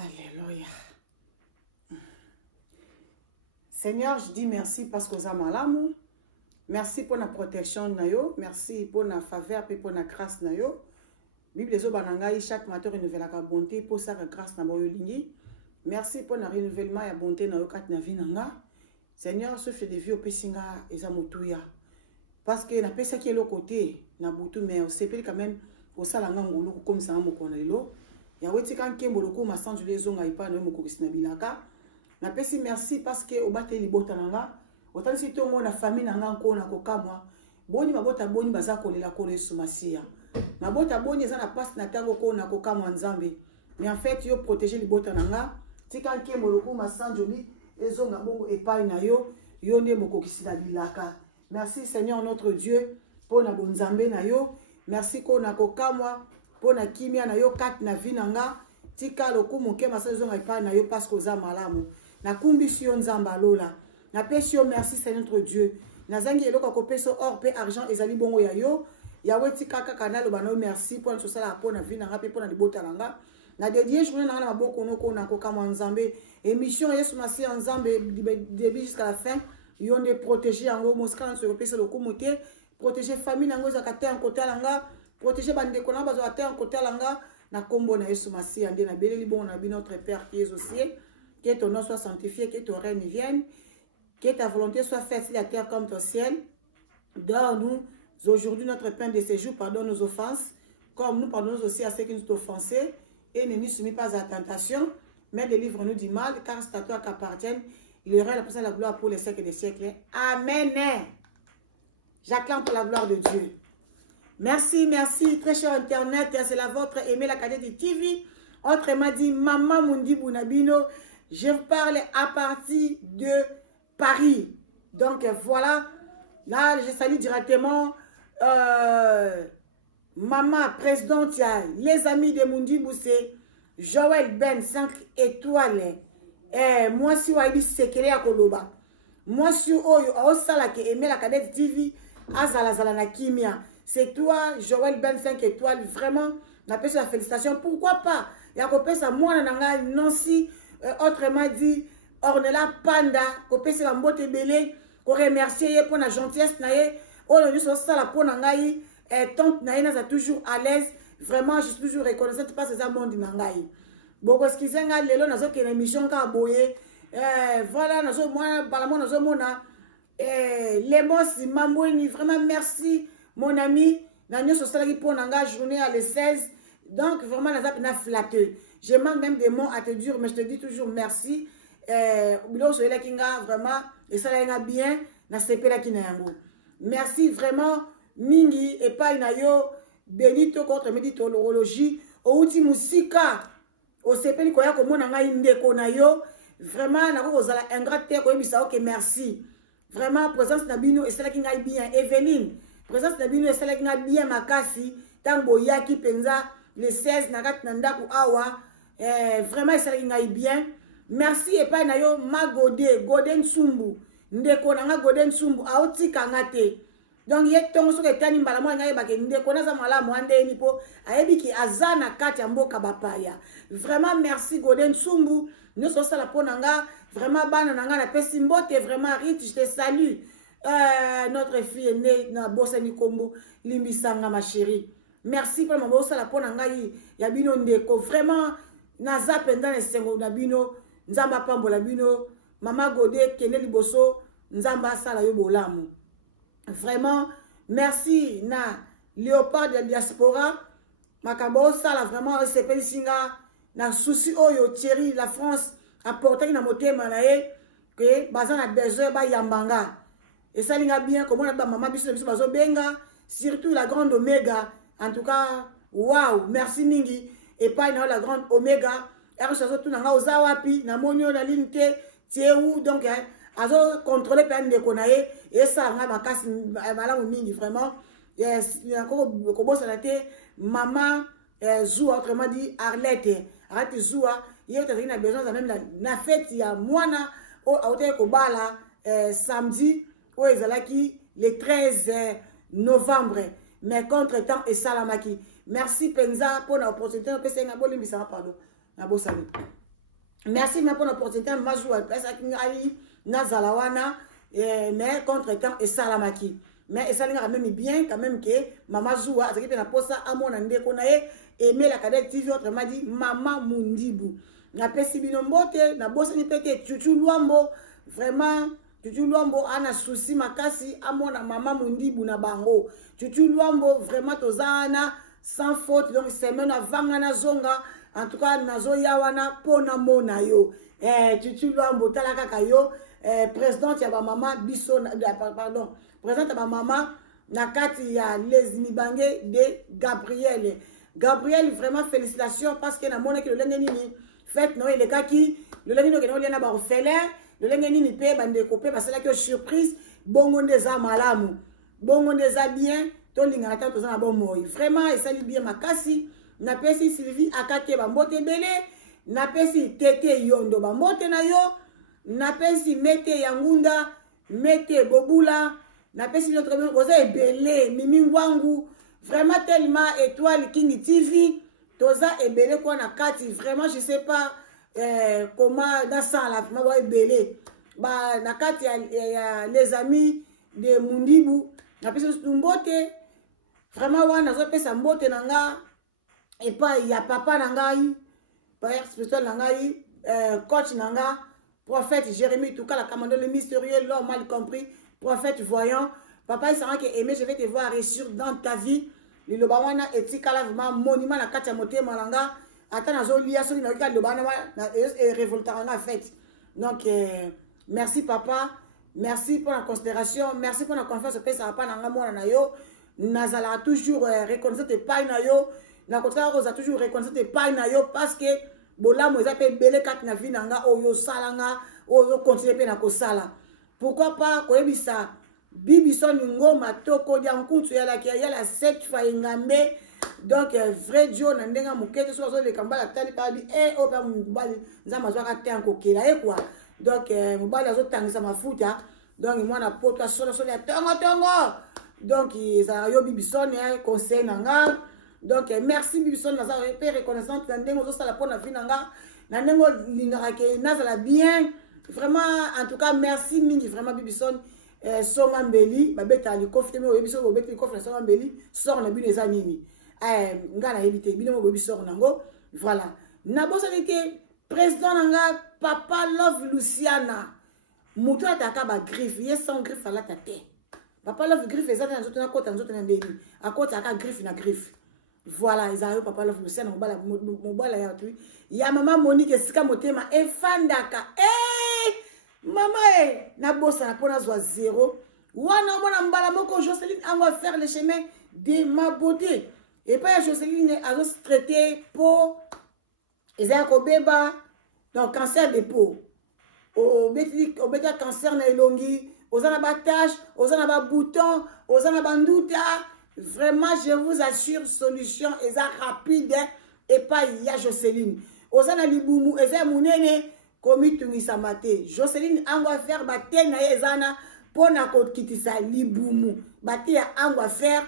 Alléluia. Seigneur, je dis merci parce que vous avez malamu. Merci pour la protection nayo. Merci pour la faveur et pour la grâce nayo. Bible des obanangai chaque matin renouvelle la bonté pour sa grâce na boyo lingi. Merci pour le renouvellement et bonté nayo kat na vie nanga. Seigneur, souffle de vie au pesinga ezamotuya. Parce que na pesa qui est le côté na butu mais c'est quand même pour ça la ngangolo comme ça mo konelo. Ya weti kan kembo loko masanju lezonga ipa na mo kokisina bilaka. Na pesi merci parce que au bateli bota nanga. Autant si to mo na famille nanga ko na kokamwa. Boni mabota boni baza kolela ko Yesu Masia. Mabota boni eza na passe na tango ko na kokamwa nzambe. Mais en fait yo protéger li bota nanga. Tika kembo loko masanju li ezonga bongo epai na yo yo nde mo kokisina bilaka. Merci Seigneur notre Dieu pour na bonzambe na yo. Merci ko na kokamwa pour na kimia na yo kat na vinanga. Tika loku moke masazo nga ipa na yo parce que za malamu. Na kumbisi yo nzamba lola. Na pesi yo merci Seigneur notre Dieu. Na zangi eloko ko peso or pe argent ezali bongo ya yo. Ya weti kaka kanalo bana merci pour na sosala pour na vinanga pe pour na libota nanga. Na dédié journée na maboko noko na kokamwa nzambe. Émission Yesu Masia nzambe début jusqu'à la fin. Yon de protéger yango moskan se repese le komote protéger famille nango za kate en côté langa protéger bande ko na bazo kate en côté langa na kombo na Yesu Masia ande na beleli bon na bi notre Père qui est aux cieux, que ton nom soit sanctifié, que ton règne vienne, que ta volonté soit faite sur la terre comme au ciel. Donne-nous aujourd'hui notre pain de ce jour, pardonne nos offenses comme nous pardonnons aussi à ceux qui nous ont offensés et ne nous soumets pas à la tentation mais délivre-nous du mal car c'est à toi qu'appartiennent il y aura la puissance et la gloire pour les siècles des siècles. Amen. J'acclame pour la gloire de Dieu. Merci, merci, très cher Internet. C'est la vôtre, aimez la cadette de TV. Autrement dit, Maman Mundi Bounabino. Je vous parle à partir de Paris. Donc voilà. Là, je salue directement Maman, présidente, les amis de Mundi Boussé, Joël Ben, 5 étoiles. Moi si waibi secret ya koloba moi si oyo osala ke aimer la cadette TV azala zala na kimia c'est toi Joël Ben 5 étoiles vraiment na pesa la félicitation pourquoi pas ya kopesa mwana nanga Nancy autrement dit Ornella Panda kopesa la mbote belé ko remercier ye pour la gentillesse na ye oyo nyuso sala pour ngai tante na ye na toujours à l'aise vraiment je suis toujours reconnaissante parce que ça monde ngai. Bon, excusez moi lelo nazo ke émission ka boye voilà nazo moi balamo nazo mona lemos mamoni vraiment merci mon ami na nyo sosala ki pour nanga journée à le 16 donc vraiment na flatteur je manque même des mots à te dire mais je te dis toujours merci bilo so ela kinga vraiment et ça la bien na sepela kina yango merci vraiment mingi et pas na yo benito contre méditologie outi musika au sepeli koya ko mona ngai ndeko na yo vraiment na ko zala ingrat te ko yebisa ok merci vraiment présence na bino et cela qui ngai bien Eveline présence na bino et cela qui ngai bien makasi tango yaki penza le 16 na kat na ndaku awa vraiment et cela qui ngai bien merci et pas na yo magode Golden Sumbu ndeko na nga Golden Sumbu auti kangate donc yé tongo so ke tani mbala mo ngai ba ke ndeko na za mala mo ande ni po ayebi ki azana kati ya mboka bapaya vraiment merci Golden Sumbu nous sommes la ponanga vraiment bana nanga na pesi mbote vraiment Rite je te salue notre fille née na bossa ni kombo limbisanga ma chérie merci pour ma bossa la ponanga ya bino ndeko vraiment naza penda na sengo na bino nzamba pambola bino mama Godé kene liboso nzamba sala yo bolamu. Vraiment, merci na Léopard de Diaspora. Makabo sala vraiment c'est singa na souci oyo Thierry la France apporté na motema na ye que bazana besoin ba yambanga. Et ça linga bien comme on a maman biso bazo benga surtout la grande Omega. En tout cas, waouh, merci mingi et pas na la grande Omega. Er chazo tout na ozawapi na monio na linte tieu donc azo contrôler plein de konaye et ça nga makasi malamu mingi vraiment yes ko bossa na te maman Zoua autrement dit Arlette arrête Zoua hier tu as besoin même na fête ya mwana au hôtel ko bala samedi au ezalaki le 13 novembre mais contre-temps et salamaki merci penza pour l'opportunité de passer na bolimbisa pardon na bosali Merci pour l'opportunité. Moi, je suis Nazalawana, mais contre-temps, et Salamaki. Mais ça n'a même bien, quand même, que Maman Zoua, ce qui est la poste à mon andé qu'on a aimé la cadette TV, autrement dit, Maman Mundibu. Na pesi binombote, na bosse ni pete, Chuchu Luambo, vraiment, Chuchu Luambo, ana souci makasi, à mon Maman Mundibu na bango. Chuchu Luambo, vraiment, tozana, sans faute, donc, semaine avant, na zonga, en tout cas, nazo yawana, pona mona yo. Chuchu Luambo, talaka kayo, présidente ya ba mama, biso, pardon, présidente ya ba mama, nakati ya les Mibange de Gabriel. Gabriel, vraiment, félicitations, parce que na mona ki le lenge nini, fait, non, il est kaki, le lenge nini, il y a ba orphelin, le lenge nini, pe, bande kopé, parce que là, que surprise, bongo ndeza malamu, bongo ndeza bien, to lingata, to zana bon moi. Vraiment, il s'allie bien makasi, na pesi Sylvie, akake, bambote bele, na pesi tete yondo, bambote na yo, na pesi mete yangunda, mete bobula, na pesi notre oza ebele, mimi wangu, vraiment tellement étoile King TV, toza ebele kwa na kati, vraiment je sais pas comment dans ça la vraiment ebele, ba na kati ya les amis de Mundibu, na pesi mbote, vraiment wana zo pesa mbote nanga, et pas il y a papa nangai, père spirituel nangai, coach nanga, prophète Jérémie Touka, la commandant le mystérieux, l'homme mal compris, prophète voyant, papa il sera que aimé, je vais te voir réussir dans ta vie. Le lobawana etikala vraiment monument la katia moté malanga, attends nazo lia so na ka lobana et révoltaranga fait. Donc merci papa, merci pour la considération, merci pour la confiance que ça pas nanga mona na yo, nazala toujours reconnaissant te pas na yo, na contraire rosa toujours reconnaissant te pas na yo parce que bola mo zape belé kat na vie nanga oyo salanga oyo continuer pe na ko sala. Pourquoi pas ko ebisa Bibison ngoma toko dia nkutu ya la set fa ingambe donc vrai Dieu na ndenga mukete so zo le kambala tali pa bi o pa mubali nzama zwa ka tanko kila quoi donc mubali azo tangisa mafuta donc mwana poto solo ya tongo donc ça yo Bibison conseil nanga donc merci Bibison na za pe reconnaissante na ndengo zo sala pona vinanga na ndengo lingaka ke nazala bien vraiment en tout cas merci mingi vraiment Bibison songa mbeli babeta likofi teme oyebiso bobeta likofi na songa mbeli sort na bino eza nini ngana yebite bino mo boyebi sort nango voilà na bosani ke président nanga papa Love Luciana mutu ataka ba griffe ye sans griffe ala tate papa Love griffe eza na nzoto na kota nzoto na ndeni akota aka griffe na griffe voilà ezali papa Love Luciana mobala ya tu ya mama Monique esika motema efandaka Maman na bossa na pona zwa zéro. Wana mona mbala moko Jocelyne on va faire le chemin de ma beauté. Et pas Jocelyne a traité peau ezaya ko beba donc cancer de peau. Au beta cancer na elongi, ozana ba tache, ozana ba bouton, ozana ba nduta. Vraiment je vous assure solution eza rapide et pas ya Jocelyne. Ozana libumu ezaya munene komi tungisa mate Jocelyne angwa faire bate na ezana pona ko kitisa libumu bate ya angwa faire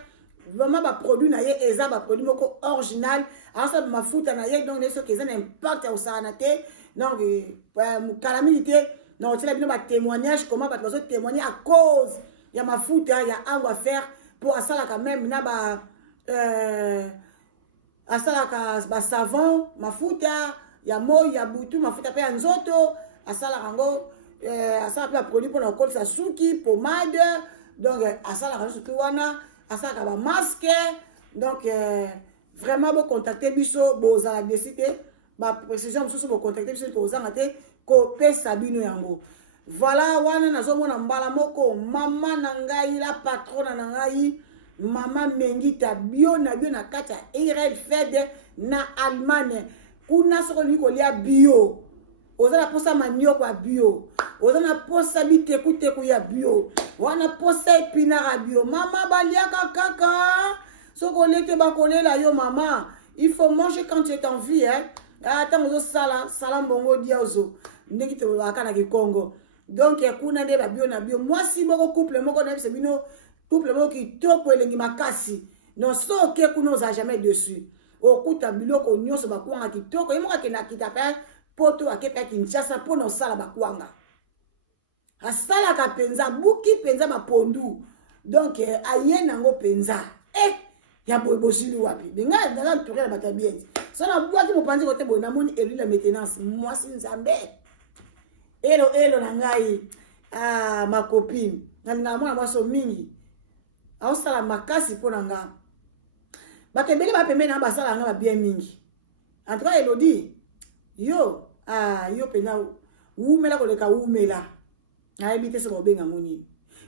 vraiment ba produit na ye eza ba produit moko original asa mafuta na ye donc neso ke ezana impact ya usana te donc calamité non tela bino ba témoignage comment ba bazo témoigner à cause ya mafuta ya angwa faire pour asala quand même na ba asala ka ba savon mafuta ya moi ya butu mafuta pe ya nzoto asala rango asala pe produit pour na kolisa suki pomade donc asala rango surtout wana asala ka ba masque donc vraiment bo contacter biso bozala décider ba précision biso bo contacter biso tozanga te ko pesa bino yango voilà wana nazomona mbala moko mama na ngai la patronne na ngai mama Mengita bio na kata Irel Fed na Allemagne kuna soko liko lia bio ozana posa manio kwa bio ozana posa bitekuteku ya bio wana posa epinara bio mama baliaka kaka soko lete bakolela yo mama il faut manger quand tu es en vie attends ozo sala mbongo diazo ndeki te waka na Kongo donc kuna nde ba bio na bio moi si moko couple moko na bino couple moko ki toko elengi makasi non so ke kuna oza jamais dessus okuta biloko nyonso bakwanga kitoko yemoka ke na kita pe poto akepa Kinshasa pona osala bakwanga asala ka penza buki penza mapondu donc aye nango penza ya boyebosili wapi benga dans entouré la batabienti so na bwaki mopanzi kote boy namoni elu la maintenance mwasi nzambe elo na ngai ma copine na mwana mwaso mingi aosala makasi pona nga bato ebele bapembe na basala nga bien mingi en tout cas Elodie yo yo pena wumela koleka wumela nayebi te soki obenga moni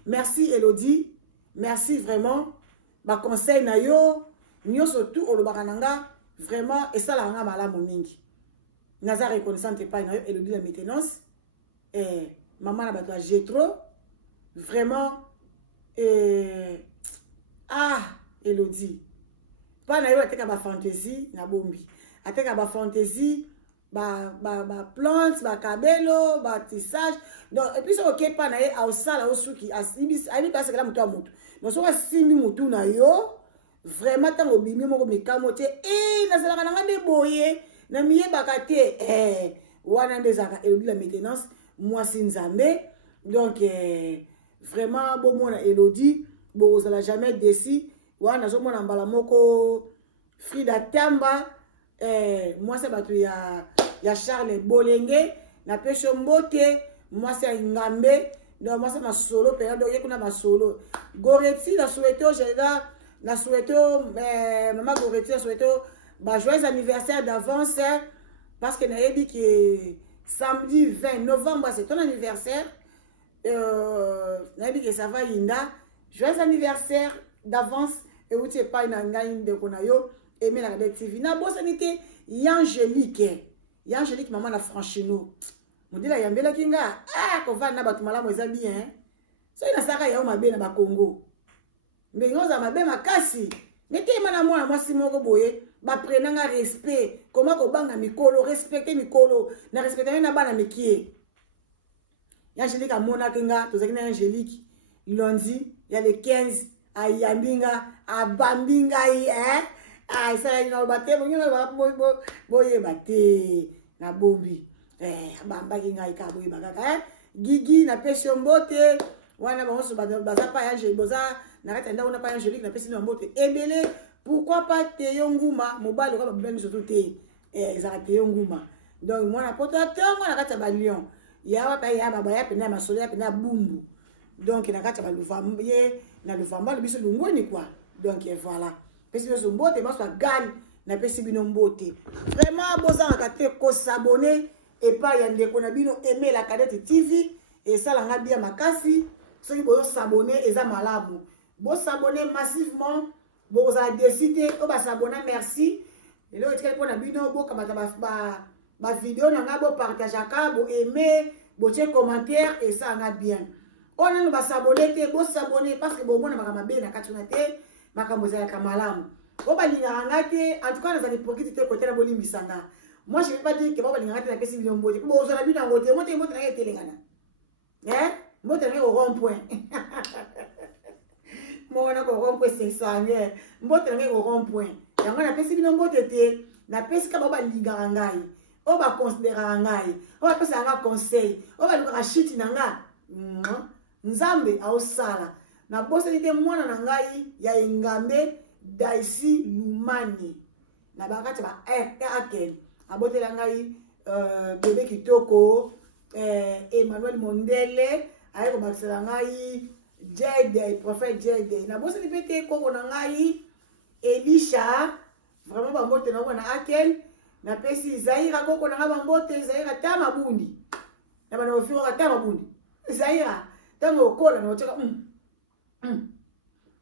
merci Elodie merci vraiment ba conseil na yo nyonso tout olobaka na nga vraiment esalaka nga malamu mingi naza reconnaissante epai na yo Elodie la maintenance maman na bato ya Jetro vraiment Elodie pa na yo ateka ba fantaisie na bombi ateka ba fantaisie ba plante ba kabelo ba tissage donc et puis ok pa na ye ausala osuki asibis ali parce que la mutu amutu donc so asimbi mutu na yo vraiment tango bimi moko mikamo te nazalaka na ngande boye na miyebaka te wana ndezaka Elodie la maintenance mwasi nzambe donc vraiment bomona Elodie bozala jamais déçu wana nazomona mbala moko Frida Tamba mwasi bato ya Charles Bolenge na pesho mbote mwasi ya Ngambe donc mwasi masolo période yekuna masolo Goreti na souhaito jeda na souhaito maman Goreti na souhaito ba joyeux anniversaire d'avance parce que nayebi que samedi 20 novembre c'est ton anniversaire nayebi que ça va yinda joyeux anniversaire d'avance et où tu es pas na ngai ndeko na yo aimé la Rebelle TV na bosanité Yangélique maman na Franchino modela yambela kinga kova na batu malamu eza bien so ina saka ya mabe na ba Congo mbengoza mabe makasi nete mana mwana mwasi moko boye ba prenanga respect comment ko banga mikolo respecter mikolo na respecter na bana mikie Yangélique amona kinga tozaki na Yangélique lundi ya le 15 ayambinga abambinga ça ina bate boye bate na bombi bamba kinga ikaboye bakaka gigi na pesho mbote wana bango baza pa Angélique boza na kata nda ona pa Angélique na pesi na mbote ebele pourquoi pas Théo Ngouma mobali ko babengani surtout te ezaka Théo Ngouma donc mwana poto tongo na kata ba lion yawa pa ya baba ya pena masolo ya pena bumbu donc na kata ba lufamba ye na lufamba biso lungoni quoi donc voilà pesi biso mbote baso gal na pesi bino mbote vraiment bozanga kate ko s'abonner et pas ya ndeko na bino aimer la Cadette TV et ça la nga bien makasi ceux qui bozo s'abonner eza malamu bo s'abonner massivement boza décider o ba s'abonner merci et là etikali pona bino bo kamata ba vidéo na nga bo partager ka bo aimer bo tie commentaire et ça nga bien on a ba s'abonner te bo s'abonner parce que bo mona makama be na katuna te makambo za ka malamu bo ba linganga te en tout cas na za hypocrite te côté na bo limbisanga moi je vais pas dire que bo ba linganga te na pesi bino mbote bo zo na bino ngote mote na etelengana mote na au rond point mona ko rond point 500 mbote na au rond point yango na pesi bino mbote te na pesi ka bo ba linganga ngai o ba considérer ngai o ba pesa nga conseil o ba luka shit na nga nzambe aosala na boseli te mwana na ngai ya Engambe Daisy Lumani na bakati ba aken abotela ngai bébé kitoko Emmanuel Mondele aye ko bakisela ngai Jede prophète Jede na boseli pete koko na ngai Elisha vraiment ba mbote na wana aken na pesi Zaira koko na ngaba mbote Zaira tama bundi na bana ofiro tama bundi Zaira tango okola na oteka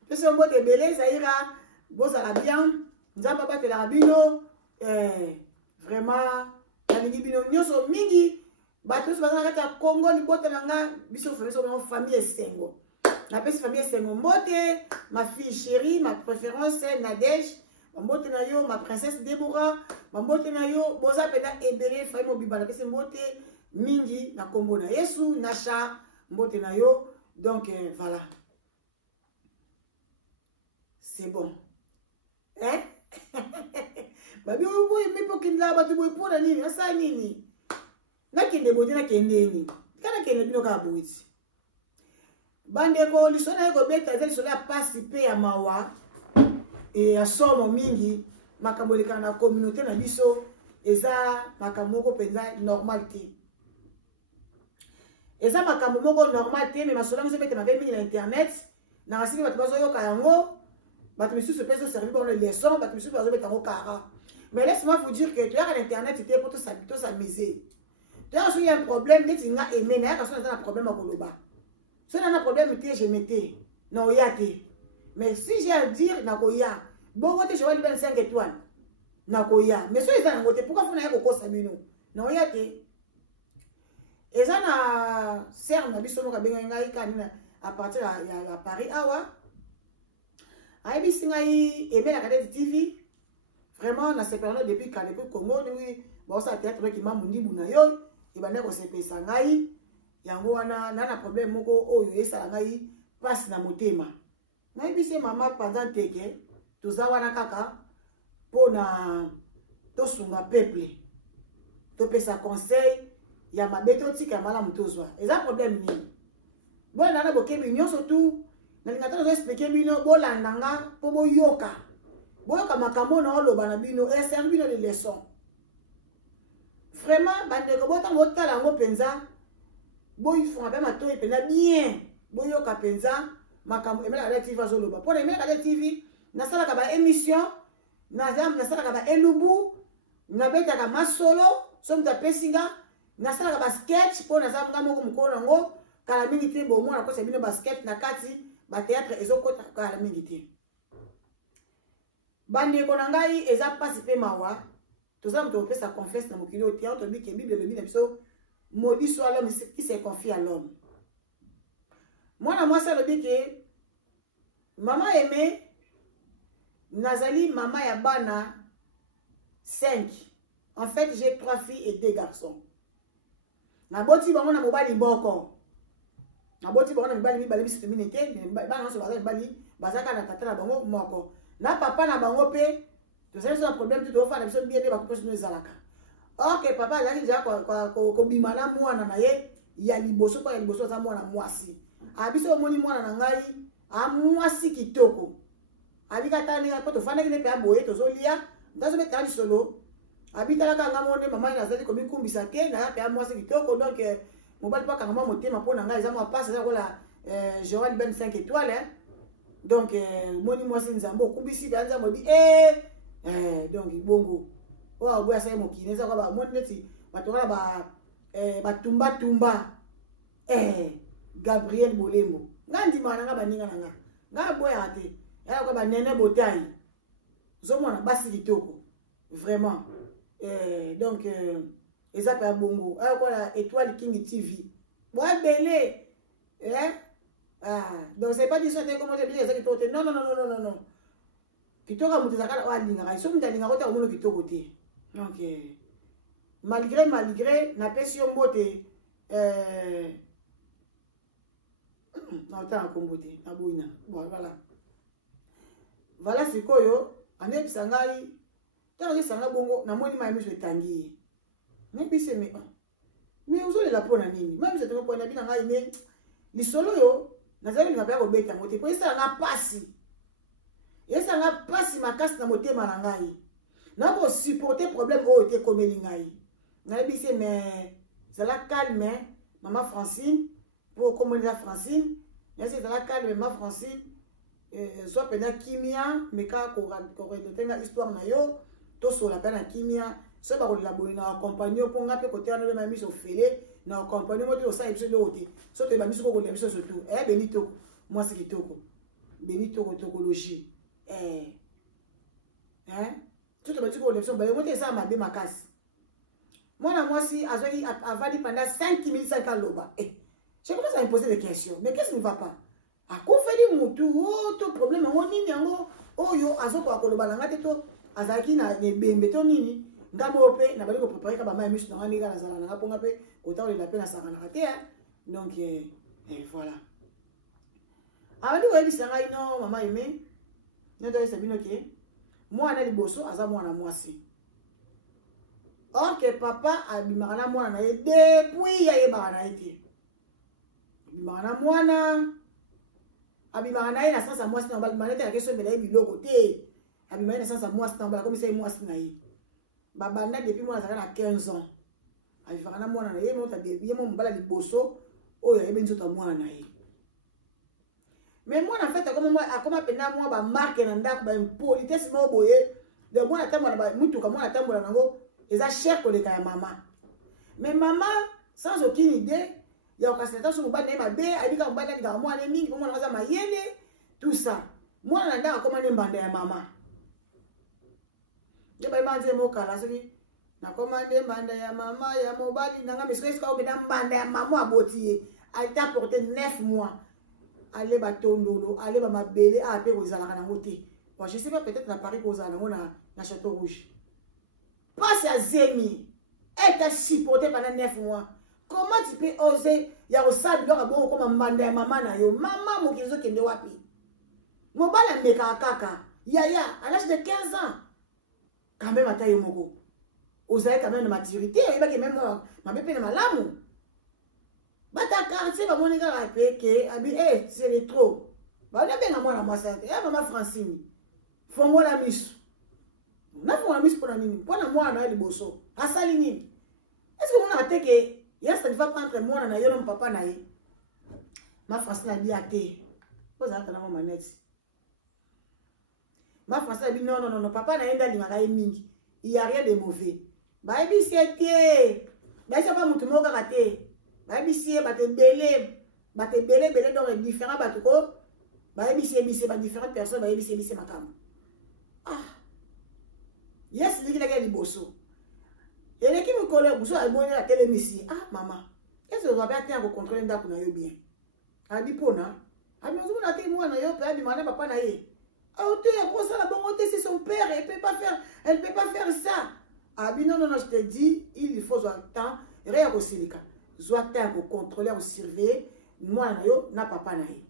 pesi mbote belé Zaira bozala bien nzamba batela bino vraiment nalingi bino nyonso mingi bato bazala kata Congo libota nanga biso famille Esengo na pesi famille Esengo mbote ma fille chérie ma préférence Nadège mbote na yo ma princesse Déborah mbote na yo boza pena ebele famille mobimba na pesi mbote mingi na kombo na Yesu Nasha mbote na yo donc voilà c'est bon babi oboy mepo kinla batu boy pona nini asa nini nakende bote nakendeni kana kende bino ka boiti bandeko lisona yako beta eza lisona ya pasi pe ya mawa e ya somo mingi makambo lekana na communauté na biso eza makambo moko penza normal te eza makambo moko normal te mais masola biso beta mabe mingi na internet na rasiki bato bazoyoka yango bato misusu pe servir bon leçon bato misusu bazobeta yango kara mais laisse-moi vous dire que tu as l'internet te pour tout s'amuser tu as aussi un problème neti nga aimé na yaka sona un problème à koloba sona na problème te je mettais non yate mais si j'ai à dire na koya bon côté je vais lui donner 5 étoiles na koya mais so eza na ngote pourquoi faut na yako kosa bino non yate eza na serre na biso moka benga ngai kanina à partir ya Paris awa ayebisi ngai aimé la Kadete TV vraiment na sepelano depuis Congo oui bon ça théâtre qui m'a mundi buna yo et bana ko sepesa ngai yango wana na problème moko oyo esala ngai passe na motema ngai bise mama pendant teke toza wana kaka pona to sunga peuple to pesa conseil ya mabeto tika mala mutozwa eza problème ni bona na bokebi nyonso tu na linga to expliquer bino bolandanga po boyoka makambo na oloba na bino et c'est bino de leçon vraiment bandeko botango tala ngo penza boy font ba mato e penza bien boyoka penza makambo Emela Kadete TV azoloba pour Emela Kadete TV na sala ka ba émission na sala ka ba elubu na beta ka masolo so mta pesinga na sala ka ba sketch pour na zamba moko mukolo ngo kala mingi te bo mona ko se bino basket na kati ba théâtre ezokota kala mingi te bandeko na ngai eza pasi pe mawa toza moto opesa confiance na mokili o théâtre bi ke bible lobi na biso maudit soit l'homme qui se confie à l'homme mwana mwasi alobi ke mama aimé nazali mama ya bana 5 en fait j'ai 3 filles et 2 garçons naboti bango na mobali boko naboti bango na mibali mibale biso mine te bana nyonso baza mibali bazaka na tata na bango moko na papa na bango pe tozali so na problème tu tofana biso bien te bakoposi no ezalaka ok papa azali deja kobima na mwana na ye ya liboso mpo ya liboso aza mwana mwasi abiso omoni mwana na ngai amwasi kitoko abikatani mpo tofandaki ne mpe aboye tozolia ndazobetala lisolo abitalaka nga mone mama nazali komikumbisa te naya mpe amwasi kitoko donc mobali mpo akanga mwa motema mpo na ngai eza mwa pasi eza kola Joël Ben 5 étoiles donc moni mwasi nzambe okumbisi mpe anzambe obi donc bongo oyo aboya asali mokili eza kwa bamoni neti bato wana batumbatumba Gabriel Bolembo nga ndimaka na nga baninga na nga nga aboyaka te yala kwa banene botai zomona basi kitoko vraiment donc eza mpe ya bongo aya kwa Étoile King TV boabele donc c'est pas dit ça comment tu dis ça kitoko te non kitoko mutu zakala walingaka so mutu alingaka te omona kitoko te donc malgré na pesi yo mbote na ta kombo te na boina voilà sikoyo anebisa ngai tala ngesanga bongo na moni mai miso etangi nebise mais ozolela mpona nini mai miso etangi mpona bina ngai me lisolo yo nazali linga mpe ya kobeta yango te mpo esalanga pasi makasi na motema na ngai na kosupporte problème oyo te ekomeli ngai nayebisi mais zala calme mama Francine mpo komonela Francine nayebisi ezala calme mama Francine soit pena kimia meka koredotenga histoire na yo tosola mpe na kimia so bakolela boye na accompagne mpo nga mpe kote wana bema miso ofele na accompagne mo te osala biso eloko te so toyeba biso kokolela biso surtout beni toko mwasi kitoko beni toko tokologie so toyeba biso kokolela biso bayengo te esala mabe makasi mwana mwasi azwaki avandi pendant 5 minutes 5 aloba je commence à me poser des questions mais qu'est-ce qui ne va pas akufeli mutu to problème yango nini yango oyo azokoka koloba na nga te to azalaki na ebembe to nini ngabo mpe nabali koprepare ka bama ya miso na nga ndenge nazala na nga mponga mpe kotaolela mpe nasakanaka te donc voilà abandi koyebisa ngai no mama eme netoyebisa bino ke mwana liboso aza mwana mwasi Or que papa abimaka mwana na ye depuis ya yebaka na ye te. Abimaka mwana abimaka na ye na sansa mwasi na mbala manete na keso mbela ye biloko te. Abimaka na sansa mwasi na mbala komisa ye mwasi na ye. Babanda depuis mwana azalaka na 15 ans. Abimaka na mwana na ye mota depuis ye mo mbala liboso oyo yebe nzoto mwana na ye. Mais moi en fait akoma pena moi ba marque na ndako ba impolitesse mo boye de moi atambola ba mutuka moi atambola nango eza cher koleka ya maman. Mais maman sans aucune idée ya okaseta so mobali na mabe abika mobali na moi na mingi moi na za mayele tout ça. Moi na ndako akoma ne mbanda ya maman. Je ba banze mo kala soki na komande mbanda ya maman ya mobali nanga mesko ka obeda mbanda ya maman abotiye. Elle t'a porté 9 mois. Allez batondolo, allez ba mabele a pe kozala na ngote. Bon, je sais pas peut-être na Paris kozala na Château Rouge. Passe à Zemi. Elle t'a supporté pendant 9 mois. Comment tu peux oser ya osabi lo bon comme mbanda ya maman na yo? Maman mokizo kende wapi? Mobala meka kaka. Yaya, à l'âge de 15 ans. Quand même ata yo moko. Osaye quand même de maturité, il va que même ma bébé na malamu. Bata quartier ba monika la peke abi c'est le trop. Ba na benga mwana mwasa te. Ya mama Francine. Fongo la misu. Na fongo la misu pona nini? Pona mwana na liboso. Asali nini? Est-ce que mwana ateke ya ça ne va pas entre mwana na yo na papa na ye? Ma Francine a dit até. Poza ata na mama net. Ma Francine a dit non papa na yenda limaka ye mingi. Il y a rien de mauvais. Ba ebi c'était. Ba ça pas mutu moka kate. Babisie bate belé donc différents batuko babisie ba différentes personnes babisie makam. Ah yes liki la liboso ele ki mo kolo buso alboni la télémisi. Ah maman est-ce que vous avez atteint à contrôler ndako na yo bien abi pona abi ozo na te mwana yo pe abi mana papa na ye auto ya ko ça la bonne c'est son père elle peut pas faire ça. Abi non je te dis il faut avoir temps rien kosilika soit temps pour contrôler ou surveiller moi na yo na papa na ye.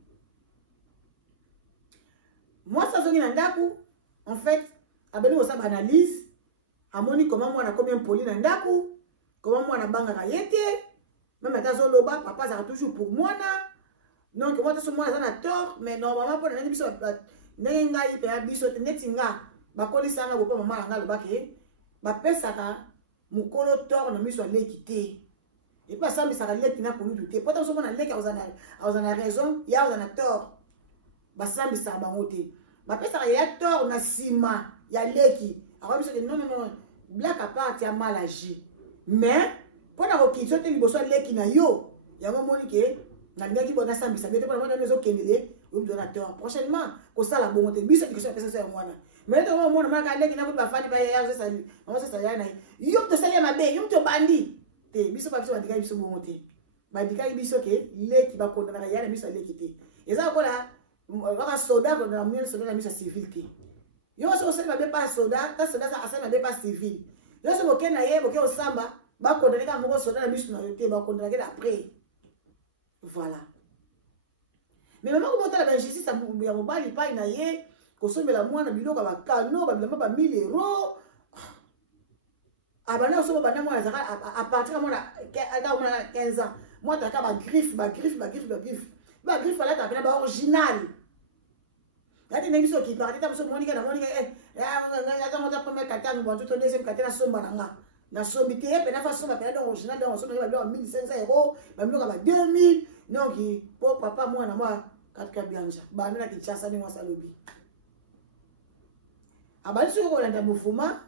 Moi ça zongi na ndaku en fait abeli ko sa analyse amoni comment moi na combien poli na ndaku comment moi na banga ka yete même ata zo loba papa ça toujours pour moi na donc moi ça moi na tort mais normalement pour na biso nenga ipe ya biso netinga bakoli sanga bopo mama nga loba ke ba pesaka mukolo tort na miso lekite. Et pas ça, mais ça va l'être qui n'a pas douté. Pourtant, on a raison, il y a tort. Bah, ça, mais ça va monter. Bah, ça y a tort, on a sima, il y a l'équipe. Alors, non, black à part, il y a mal agi. Mais, pendant que tu as dit que l'équipe n'a yo, il y a un moment qui na l'équipe on a ça, mais ça veut dire que les autres qui ont donateur. Prochainement, comme ça, la bonne montée, bis, que ça fait moi. Mais tout le monde, on a l'équipe n'a pas fait, on va se saluer. Yo, te saluer ma belle, yo, te bandit. Te biso pa biso bandika biso bonté bandika biso ke leki ba kondana ya na biso leki te eza ko la waka soldat ko na mien soldat na biso civil te yo so se ba be pas soldat ta soldat sa asa be pas civil yo so boke na ye boke osamba ba kondana ka moko soldat na biso na te ba kondana ke après voilà mais maman ko botala ba justice ya mobali pa na ye ko sombela mwana biloko ba kano ba bilamba ba 1000 €. Abana so bana moi à partir de moi à 15 ans moi t'as ba griffe ba griffe là t'as ba original là tu n'es pas qui partait t'as so monika na monika là moi t'as premier katana bon tout deuxième katana somba nanga na sombité pe na fa somba pe na original donc so ba 1500 €, ba mloka ba 2000 donc pour papa moi na moi katika bianja ba na kichasa ni moi salobi abali so ko landa mufuma.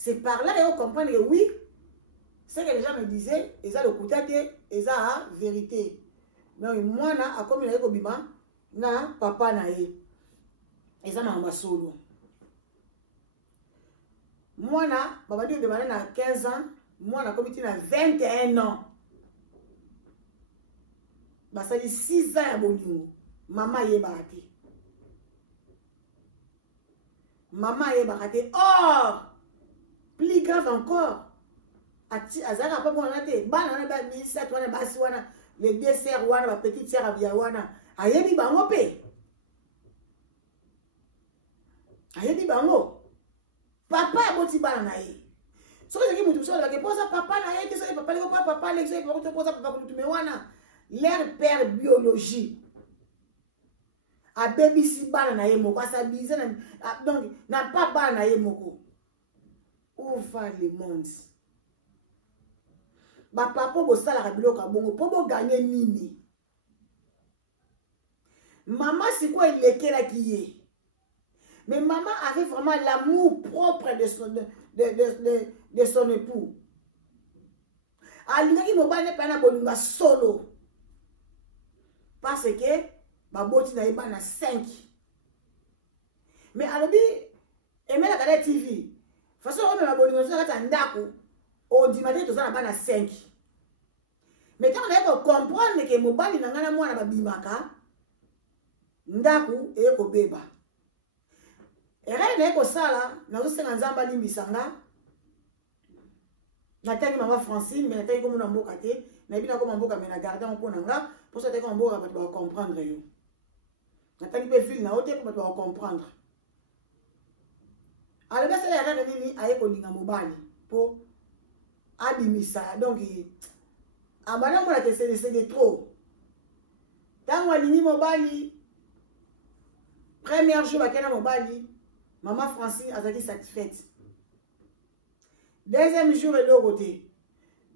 C'est par là qu'on comprend que oui, ce que les gens me disaient, ils ont le côté, ils ont la vérité. Donc, moi, à comme il y a eu na papa na ye, ils ont ma solo. Moi, papa dit demandé na 15 ans, moi, na comme il a 21 ans. Bah, ça dit 6 ans à Bolingo. Maman y est barate. Maman y est barate. Or, plus grave encore, azaka pas bon nate bana na ba misa twana basi wana les deux sœurs wana ba petite sœur abia wana ayebi bango pe ayebi bango papa aboti bana na ye so que mutu so la que posa papa na yete so papa le papa le so papa posa papa mutu me wana leur père biologie a baby si bana na yemoko asa bize na donc na pas bana na yemoko où va le monde ba papa bo sala ka biloka bongo po bo gagner nini maman c'est quoi il lekela qui est mais maman avait vraiment l'amour propre de son époux alingaki mobane pana bolinga solo parce que baboti na yeba na 5 mais alobi emela kala TV façon on me bolinga solo kata ndako o dimate to za na 5 mais quand on a comprendre que mobali na ngana mwana babimaka ndaku e ko beba erene ko sala na usenga nzamba limbisanga nataki mama Francine mais nataki ko mona mboka te na bina ko mboka mais na garder on nga pour ça que on mboka ba comprendre yo nataki pe fil na ote pour ba comprendre alors ça la rene nini aye ko linga mobali po abimisa donc abana mona que c'est de trop tango alingi mobali premier jour bakena mobali maman Francine a été satisfaite. Deuxième jour, elle est au côté.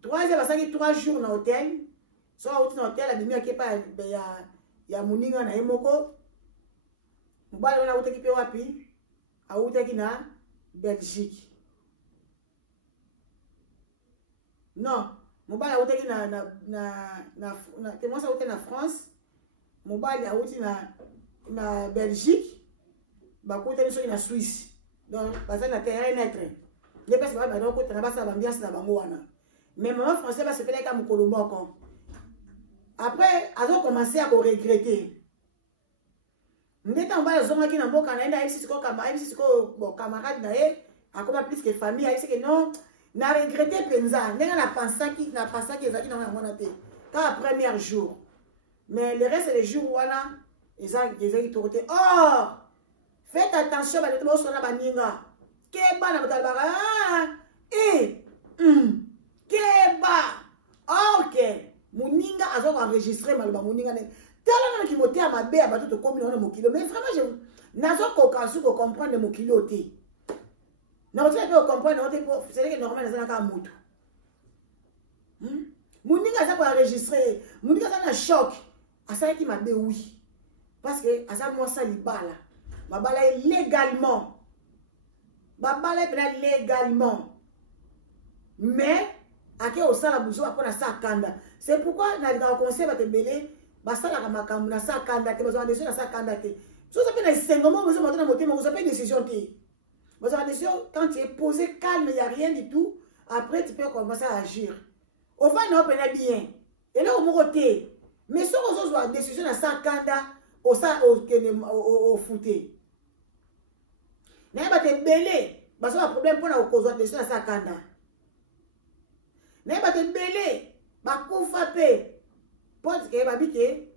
Troisième, elle a 3 jours dans l'hôtel. Soit au hôtel, elle a dit qu'il y a Mouninga na Imoko. Mobali, on a été qui wapi. A été na Belgique. Non, mobali a été na France. Mobali a été na Belgique. Bakote biso na Suisse donc baza na terrain net les personnes ba donc na basa ambiance na bango wana mais maman français ba se fait comme kolomoko après azo commencé à regretter ndeta mbala zonga ki na mboka na enda ici ko bon camarade na ye akoma plus que famille ici que non na regretter penza ndenga na pensa ki ezaki na mwana te ka premier jour mais le reste des jours wana ezaki tokote oh. Faites attention à ce que vous avez baninga. Keba na batalbara. Keba. OK. Moninga azo enregistrer malba moninga ne. Tala na ki moté à mabe abatu to komi na mokilo. Mais vraiment je nazo kokansu ko comprendre mokilo te. Na otia pe comprendre ote po c'est que normal na ka mutu. Moninga za ko enregistrer. Moninga za na choc. Asa ki mabe oui. Parce que asa mo sa libala. Babala légalement. Babala légalement. Mais, à qui on la bougeoire pour la sakanda. C'est pourquoi, dans le conseil, va te belé, basta la makamou, na sakanda, te besoin de décision, na sakanda, te. Si vous avez des 5 moments, vous avez monté, vous avez une décision, te. Vous avez une décision, quand tu es posé calme, il n'y a rien du tout, après, tu peux commencer à agir. Au fond, on peut bien. Et là, on m'a côté. Mais si vous avez une décision, na sakanda, au fouté. Na ba te belé parce que problème pour na okozwa décision na sakanda na ba te belé ba kufa pe parce que ba bité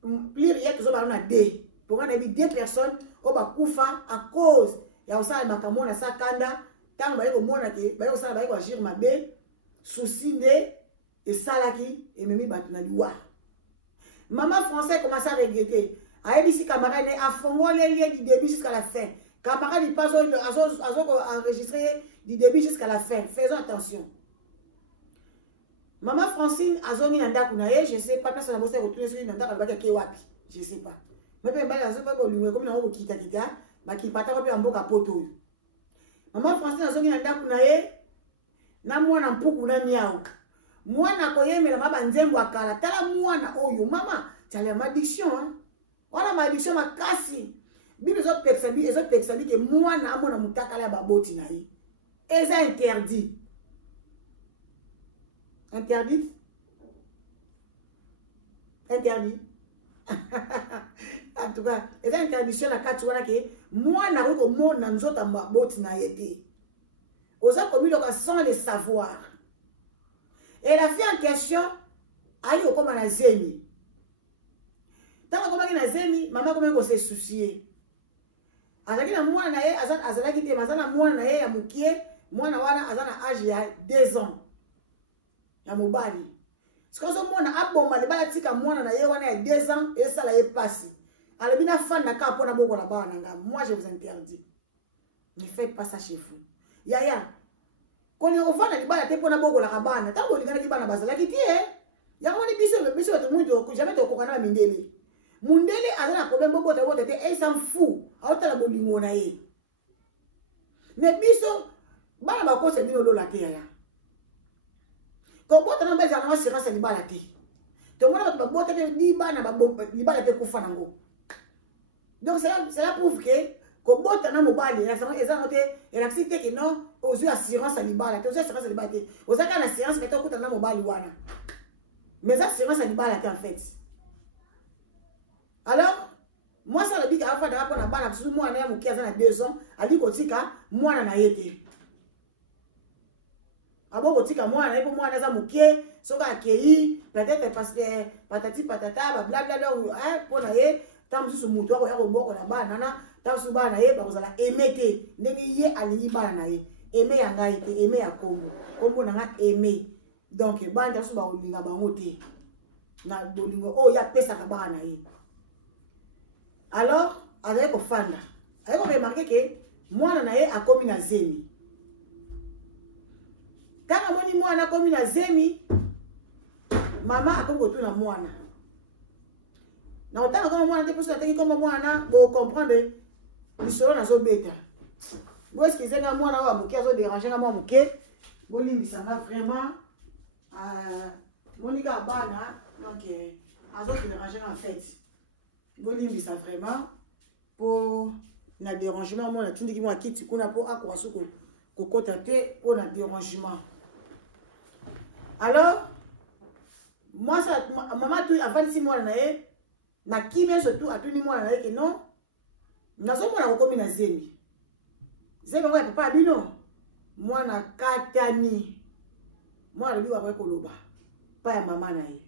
plus rien que zo ba na deux pour na bi 2 personnes o ba kufa à cause ya osala makambo na sakanda tant ba ko mona ke ba osala ba ko agir mabe souci nde et salaki et memi ba na liwa maman français commence à regretter a dit si camarade a fongolé lié du début jusqu'à la fin. Camarade, il passe à enregistrer du début jusqu'à la fin. Faisons attention. Maman Francine, Azoni Nanda Kunaye, je ne sais pas, personne n'a pas retourné sur Nanda Kewapi. Je ne sais pas. Mais comme on a dit, qui partage un peu à poto. Maman Francine, Azoni Nanda Kunaye, na mwana mpuku na miao. Mwana koyeme la mabanzembo akala. Tala mwana oyo. Maman, tu as la malédiction, hein? Voilà malédiction, ma kasi. Bible les autres personnes que moi na mona mutaka la baboti na yi. Et ça interdit. Interdit? Interdit. En tout cas, et ça interdiction na kati wana ke moi na ko mona nzota baboti na yete. Osa commis donc sans le savoir. Et la fille en question ayi okoma na zemi. Tant comme na zemi, maman comment ko se soucier. Azaki na mwana na ye azalaki te mazana mwana na ye ya mukie mwana wana aza na âge ya 2 ans ya mobali sikozo mwana aboma libala tika mwana na ye wana ya 2 ans esala ye pasi alobi na fanda ka mpona bokola bana nga moi je vous interdis ne faites pas ça chez vous yaya koni ofana libala te mpona bokolaka bana ntango olinganaki bana bazalaki tie yango wani biso bato mwito jamais tokokana na mindele mundele aza na problème bobota te e s'en fout aotala bolingo na ye mais biso bana bakosa bino lola te yaya kobota na mbeza na assurance libala te tomona bato babota te di bana libala te kufa nango donc cela prouve que kobota na mobali eza note elakisi te ke non ozwi assurance libala te ozwi assurance libala te ozaka na assurance kete okuta na mobali wana mais assurance libala te en fait alors moi ça le dit qu'à fois d'avoir na bana parce que moi na muki aza na 2 ans ali kotika mwana na yete abo kotika mwana na yepo mwana za muki soka akei peut-être parce que patati patata ba bla bla bla pona ye tamusu mutu ako yako boko na bana na tamusu bana ye ba kozala emete ndenge ye ali bana na ye eme ya ngai te eme ya kombo na nga eme donc bana tamusu ba olinga bango te na bolingo o ya pesa ka bana ye. Alors, avec au fanda, avec on remarqué que moi na ye a komi na zemi. Quand on dit moi na komi na zemi, maman a komi kotu na mwana. Na otanga comme moi na te poso na tengi comme moi na bo comprendre lisolo na zo beta. Bo est-ce que zenga mwana wa muke azo déranger na moi muke, bo limbisa nga vraiment Monica bana donc azo déranger en fait. Bolimbi ça vraiment pour na dérangement moi na tundiki moi kiti kuna po akwa suko kokota te pour na dérangement. Alors moi ça maman tout avant si moi na ye na kimia surtout atuni moi na ye que non nazo mona kokomi na zemi zemi moi papa bino moi na katani moi le biwa ko loba pa ya mama na ye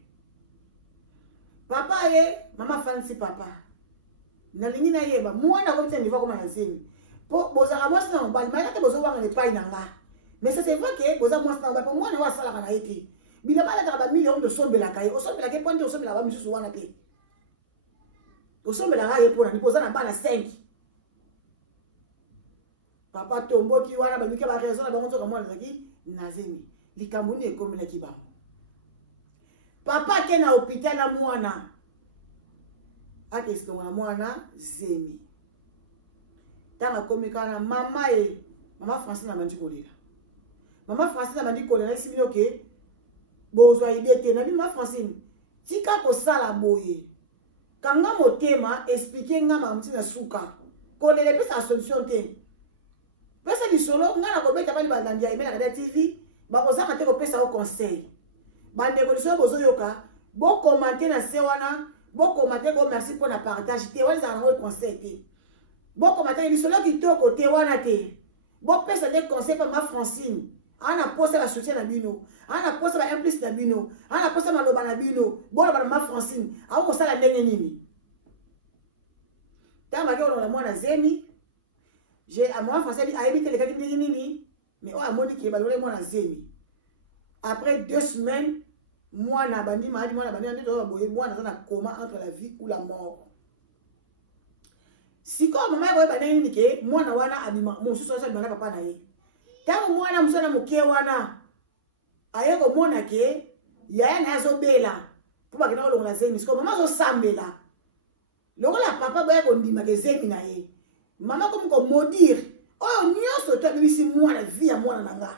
papa ye mama fancy papa na lingi na yeba mwana ko tsendi va ko na zemi po bozaka mwasi na mbali mai kate bozo wanga ne pai na nga mais c'est vrai que boza mwasi na mbali po mwana wa sala kana yete bila bala ka ba million de sombela kai o sombela ke ponte o sombela ba misusu wana te o sombela ga ye pona ni boza na bana 5 papa tomboki wana ba mike ba raison na bango to ka mwana zaki na zemi likambo ni ekomela ki ba papa ke na hôpital na mwana akestonga mwana zemi tanga komika na mama mama Francine na mandi kolela mama Francine na mandi kolela sibino ke bozwa idée na bi mama Francine tika ko sala boye kanga motema expliquer nga mamti na suka kolela pesa solution te pesa lisolo nga na kobeta bali bandandia imela na TV ba kozaka te ko pesa au conseil bande ko lisolo bozo yoka bo commenter na se wana bo commenter ko merci pour la partage te wala za na conseil te bo commenter lisolo ki toko te wana te bo pesa des conseils pa ma Francine ana posa la soutien na bino ana posa ba implice na bino ana posa maloba na bino bo na ma Francine au ko sala ndenge nini tama ke ona mwana zemi j'ai à moi Francine a évité les cas ndenge nini mais o amoni ki ba lole mwana zemi après 2 semaines moi na bandi mali moi na bandi ndo boye moi na na coma entre la vie ou la mort si comme maman boye bandi ni ke moi na wana abima mon suso so bana papa na ye tango mwana musana muke wana ayeko mona ke yaya na zo bela po ba kena longa zemi siko mama zo sambela lokola papa boye ko ndima ke zemi na ye mama comme ko maudire oh nyoso to bisi mwana vie ya mwana nanga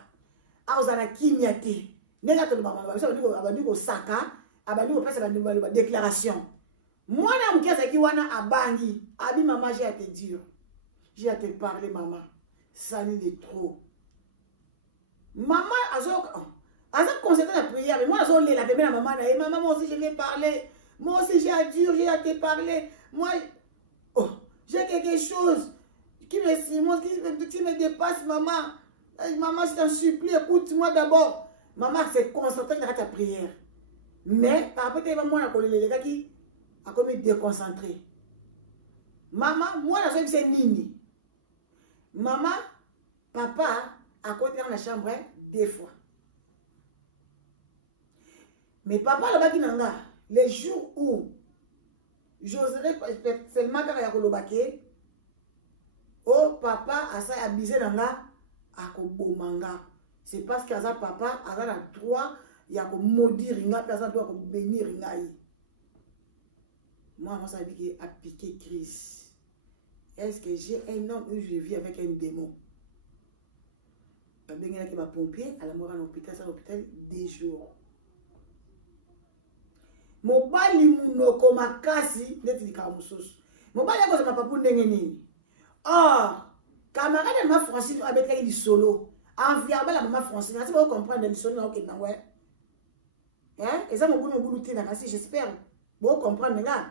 aozana kimia te nega to mama abandi ko saka abandi ko pesa ba déclaration mwana mkiasa ki wana abangi abi mama j'ai à te dire j'ai à te parler maman ça n'est trop maman azo concentrer la prière mais moi azo le la bébé la maman na maman moi aussi je vais parler moi aussi j'ai à dire j'ai à te parler moi oh j'ai quelque chose qui me dépasse maman maman je t'en supplie écoute-moi d'abord maman s'est concentrée dans ta prière mais par rapport à moi les gars qui a comme déconcentré maman moi la seule c'est nini maman papa à côté dans la chambre 2 fois. Mais papa là-bas qui n'a les jours où j'oserais seulement quand il y a kolobake, oh papa a ça abusé nanga a kobomanga. C'est parce que ça papa a la droit il y a ko maudire ringa puis ça doit ko bénir ringa. Moi ça dit qu'il a piqué crise. Est-ce que j'ai un homme où je vis avec un démon? Il y a un pompier à la mort à l'hôpital, c'est l'hôpital 10 jours. Mobali munoko makasi ndeti likamususu. Mobali yako ma papu ndenge nini. Or, camarade ma Francine avec du solo. Enviable la maman Francine, si vous comprenez le solo OK na ouais. Hein? Et ça mon boulot tina kasi j'espère. Vous comprenez là.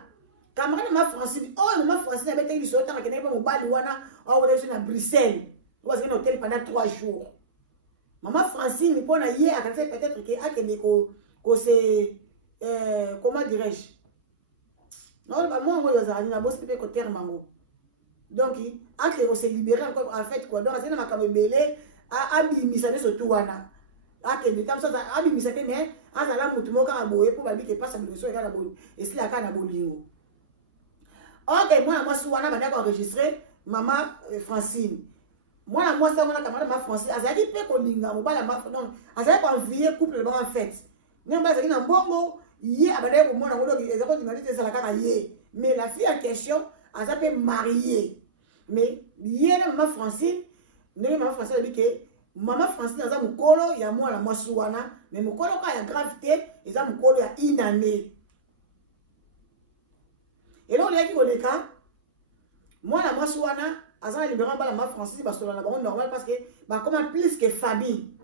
Camarade ma Francine, oh maman Francine avec du solo tant que n'est pas mobali wana, oh on est à Bruxelles. On va dans un hôtel pendant 3 jours. Maman Francine il pona hier à peut-être que ko c'est comment dirais-je? Non, moi, je bosse peut terme. Donc, il se libérer encore en fait quoi. Donc, c'est ma camébélé à abimisa surtout wana. De temps ça abimisa mais à la mutu moka aboye pour babi que passe le so égale aboli. Et c'est la kana bolingo. OK, moi wana bana enregistrer maman Francine. Moi ça wana camarade ma Francine, azali pe ko linga mobala ma non, azali ko envier couple en fait. N'imba zaki na bongo. Mais la fille en question, elle s'appelle mariée. Mais maman Francine, maman Francine a dit que maman Francine a dit que il y a moi la moissouana, mais mon colo quand il y a gravité, il y a mon colo il y a une année. Et là on a dit que le cas, moi la moissouana, elle a libéré la maman Francine parce que c'est normal parce que comme plus que famille.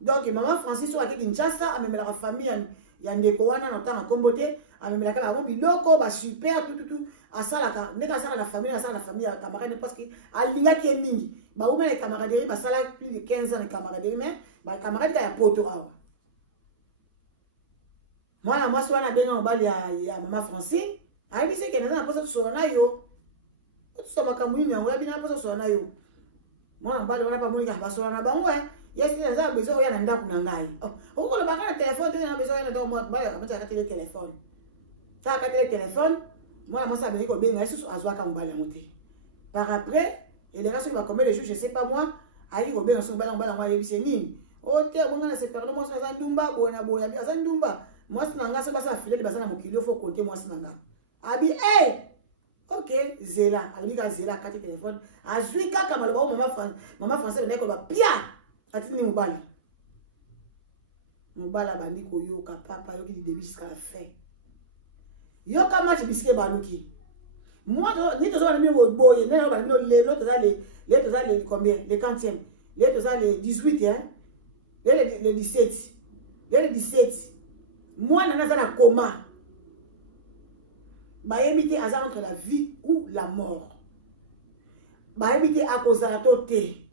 Donc maman Francine soit à Kinshasa, elle a la famille. Il y a des kowana dans temps comboté a même la kala biloko ba super tout à ça la famille la camarade parce que a linga qui est mingi ba ou les camaraderie ba sala plus de 15 ans de camaraderie mais ba camarade ya poto awa moi soit na benga ba ya maman Francine a dit c'est que na posa so na yo tout ça makamuni yango ya bina posa so na yo moi ba le pas monika ba so na ba ngwe. Yes, il y a besoin de ndako na ngai. Oh, le bagage de téléphone, tu as besoin de moi, ba le téléphone. Ça le téléphone, moi ça veut dire que ben est sur azwa ka mbala monter. Par après, et les rations va combien de jours, je sais pas moi, ali ko ben sur mbala moi yebise nini. Oh, te bonga na se perdre moi ça ndumba bona boya, ça ndumba. Moi ça nga ça ba ça filer ba ça na mokilo faut compter moi ça nga. Abi hey! OK, Zela, ali ka Zela ka téléphone. Azwi ka ka malba maman française ne ko ba pia. Atini mobali bandi ko yoka papa yoki du début jusqu'à la fin yoka match bisque baluki moi ni to zo na mi boye ne ba no le l'autre ça les combien les 40e les ça les 18 hein les 17 les 17 moi nana ça na coma ba yebite aza entre la vie ou la mort ba yebite a cause la toté.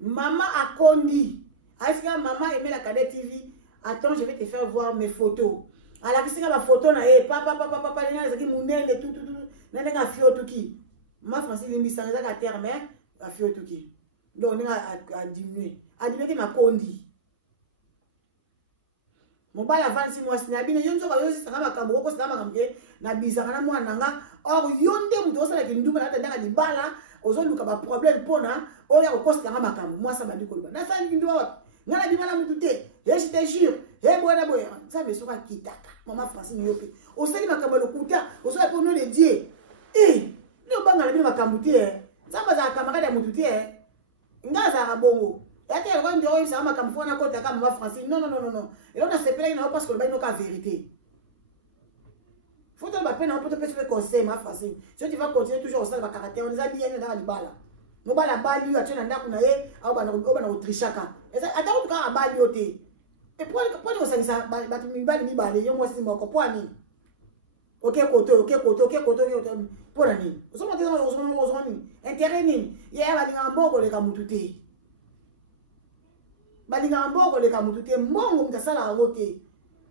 Maman a condi. Est-ce que maman aimait la Cadet TV? Attends, je vais te faire voir mes photos. À la question de la photo, papa, tout. N'a fio tout qui. Ma Francine, il me à terme, a fio tout qui. Donc, on a diminué. A diminué ma condi. Mon bal a 26 mois, c'est bien. Il y a une chose qui est makambo, c'est makambo, na bizarre, moi, nanga. Or, yonde, vous avez dit, nous, on bala. Ozoluka ba problème pona oya okosta nga makambo moi ça m'a dit kolba na sali ndo wapi ngala di mala mutu te je te jure boya ça me soka kitaka maman Francine yope osali makambo lokuta osala pour nous de Dieu ne banga na makambo te ça ba za camarade mutu te ngaza ka bongo yate ko ndo oyo ça makambo fona kota ka maman Francine non et là on a fait plein na parce que le bain no ka vérité. Faut que la peine on peut te faire conseil ma Francine. Si tu vas continuer toujours au sein de ma caractère, on les a bien dans la bala. Nous bala bali tu as nda kuna ye au bana autrichaka. Et ça attends tu ka bali yote. Et pour on ça ba tu bali mi bali yo moi si moko pour ani. OK koto pour ani. Nous sommes dans ni intérêt ni. Hier ba dinga mboko le kamutute. Ba dinga mboko le kamutute mbongo mtasala wote.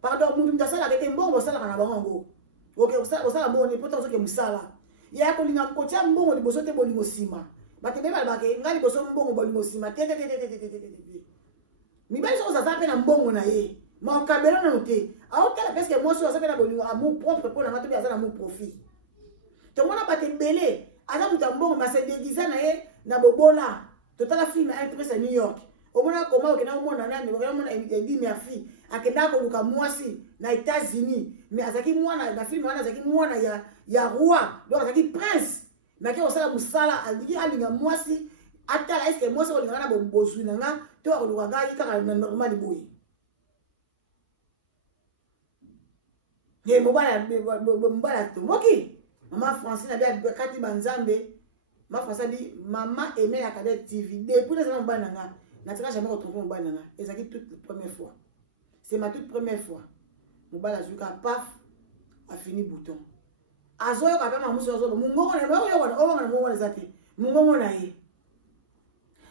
Pardon mundu mtasala kete mbongo sala kana bango. OK, osala mbongo ni poto ozoke musala. Ya ko linga kotia mbongo liboso te bolingo sima. batebe balbake ngali boso mbongo bolingo sima te. Mibali so zaza pe na mbongo na ye. Ma okabelo na noté. Aotala parce que moi so zaza na bolingo amour propre pour na matobi aza na amour profit. To mona batebele aza muta mbongo ba se déguiser na ye na bobola. Totala film actrice à New York. Omona koma okena omona nani okena mona dit ma fille akenda ko luka mwasi na États-Unis mais azaki mwana na film wana azaki mwana ya roi donc azaki prince mais ke osala musala aliki alinga mwasi atala est-ce que mwasi olinga na bobosu nanga to ko luka gai kaka na normal boy ye mobala to moki mama Francine na kati banzambe ma Francine dit maman aimait la Cadet TV depuis les années bananga. Je n'ai jamais retrouvé mon banana. Et c'est toute la première fois. C'est ma toute première fois. Mon banana, paf, a fini bouton. Azoyo ka pema muso azoyo. Mungo na yo wana, o wana mo wana zate. Mungo na ye.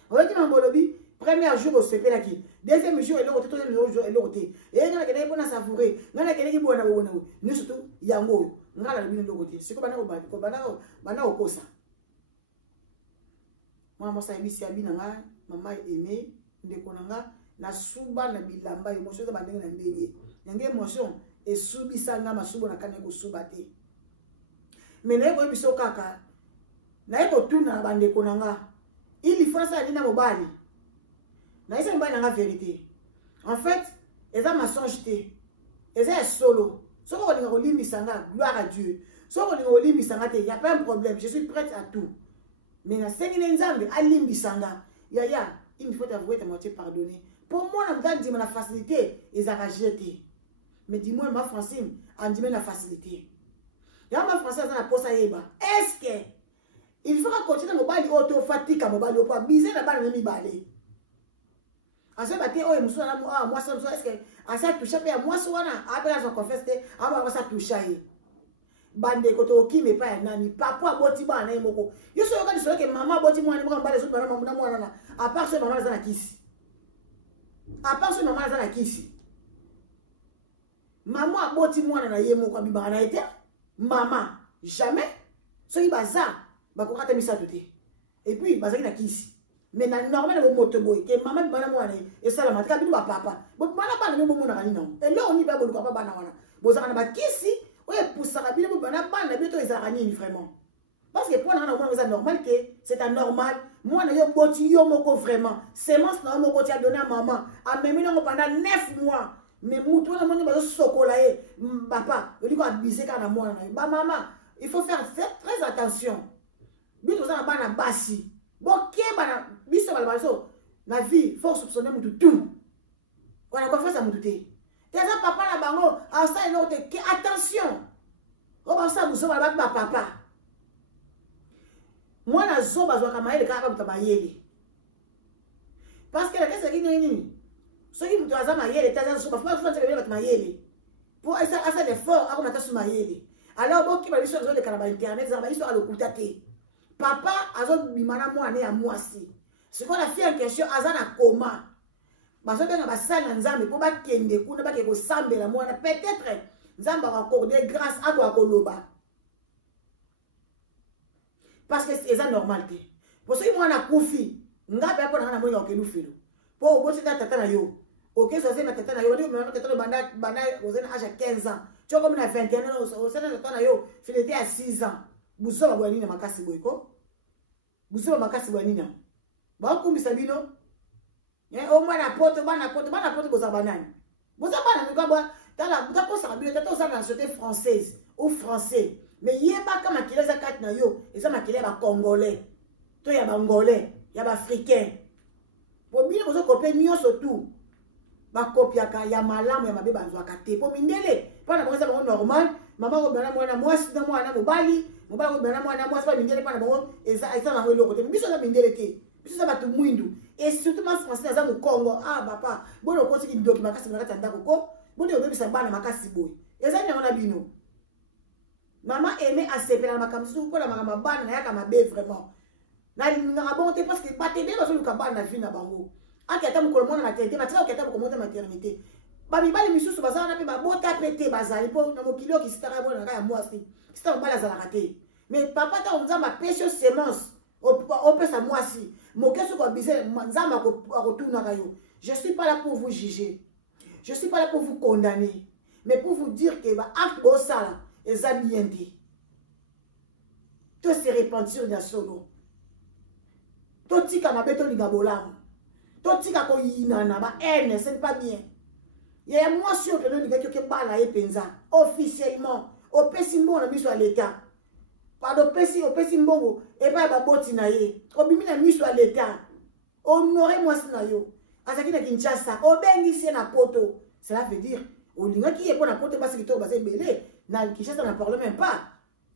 Oki na mbolobi, premier jour au CP laki. Deuxième jour et l'autre, troisième jour et l'autre. Et ngana kene bona savourer. Ngana kene ki bona bona. Ni surtout yango. Ngala bino l'autre. C'est ko bana ko bana okosa. Moi ça ebisi abinanga. Maman aimé ndeko nanga na suba na bilamba émotion za bandenge na ndenge yange émotion et subisa nga masubo na kana ko suba te mais na ko biso kaka na ko tuna na bandeko nanga il faut ça dina mobali na isa mbana nga vérité en fait eza mensonge te eza solo soko ko linga ko limbisa nga gloire à Dieu soko ko linga ko limbisa nga te y a pas un problème je suis prête à tout mais na sengine nzambe alimbisa nga Yaya, il faut t'avouer ta moitié pardonner. Pour moi, on me dit la facilité, ils ont jeté. Mais dis-moi, ma Francine, on dit la facilité. Y'a ma Francine, on a posé à Yeba. Est-ce que il faut continuer à mobile auto-fatigue à mobile au pas biser la balle de mi balé. À ce matin, oh, moi, ça, est-ce que à ça touche à moi, ça, après, on confesse, on va ça toucher. Bande koto ki me pa nani papa boti ba na moko yo so yoka diso ke mama boti mwana moko mbale so bana mwana mwana na a part so mama za na kisi a part so mama za na kisi mama boti mwana na ye moko bibana na ete mama jamais so ibaza ba ko kata misa tote et puis bazaki na kisi mais na normal na moto boy ke mama bibana mwana e sala matka bidu ba papa bo mwana bana no mona kani no e lo ni ba bo ko bana wana bozaka na ba kisi. Oui, pour ça, il y a vraiment. Parce que pour nous, c'est normal que c'est anormal. Moi, je suis vraiment. C'est moi qui ai donné à maman. À même pendant 9 mois. Mais moi, je suis chocolat. Papa, je suis abusé quand moi. Maman, il faut faire très attention. Bien que vous avez un bassi. Bon, qui est la vie, il faut soupçonner tout. On a confiance à mon tout. Papa na bango, attention. On ça vous ba papa. Moi na zo bazwa kamaele kaka mutamayele. Parce que la question qui nini. Ce qui mutu azama yele, taza so ba fa tebe ba mayele. Pour asa de fort ako mata su mayele. Alors bon qui va biso zo de kanaba internet, za ba biso alokuta te. Papa azo bimana mo ane ya mwasi. Ce qu'on a fait en question azana coma. Parce que na sala nzambe po ba kende kuna ba ke ko sambela mwana peut-être nzamba va accorder grâce à toi koloba. Parce que c'est normal te. Pour ce qui mwana kufi ngabe hapo na mwana okelu filo. Po obosi tata na yo. OK ça c'est na tata na yo, ndio mwana tata banda ozena âge à 15 ans. Tu comme na 21 ans ozena tata na yo, filete à 6 ans. Busoba bwa nini makasi boyko? Busoba makasi bwa nini? Ba kumbisa bino. Au moins la porte boza banane. Boza banane quoi bois. Tala boza ko sa bien tata ça dans la société française ou français. Mais yeba kama kileza kat na yo, eza makile ba congolais. To ya ba ngolais, ya ba africain. Bo bino bozo kopé nyonso tout. Ba kopiaka ya malamu ya mabe banzwa kate. Po mindele, pa na boza ba normal, maman ko bana mwana mwasi na mwana mobali, mobali ko bana mwana mwasi pa mindele pa na bongo eza na welo kote. Biso na mindele ke. Biso na batu mwindu. Et surtout ma français dans le Congo. Ah papa, bon on continue de document makasi nakata ndako ko. Bon on bebisa bana makasi boy. Ezani na bino. Maman aimait accepter la makamsu ko la makama bana na yaka mabe vraiment. Na bonté parce que batebe ba so lukabana na fina bango. Akata mukolo mona maternité, ba tsaka akata mukolo mona maternité. Ba bibali misusu bazana pe ba bota pété bazali po na mokilo ki sitaka bona ka ya mwasi. Sita mbala za la raté. Mais papa ta onza ma pêche semence. opesa mwasi moke soko abise nzambe akotunaka yo. Je suis pas là pour vous juger, je suis pas là pour vous condamner, mais pour vous dire que ba acte bosala eza bien dit. Tout se repentir na solo, tout tika mabeto linga bolamu, tout tika ko yinana ba haine, c'est pas bien. Il y a moi sûr que nous disons que bala e penza officiellement au pesimbo na biso à l'état. Pardon pesi mbongo et pas ba boti na ye. Obimi na biso à l'état. Honorez moi sina yo. Azaki na Kinshasa, obengisi na poto. Cela veut dire olinga ki e pour na poto parce que to ba belé na Kinshasa na parle même pas.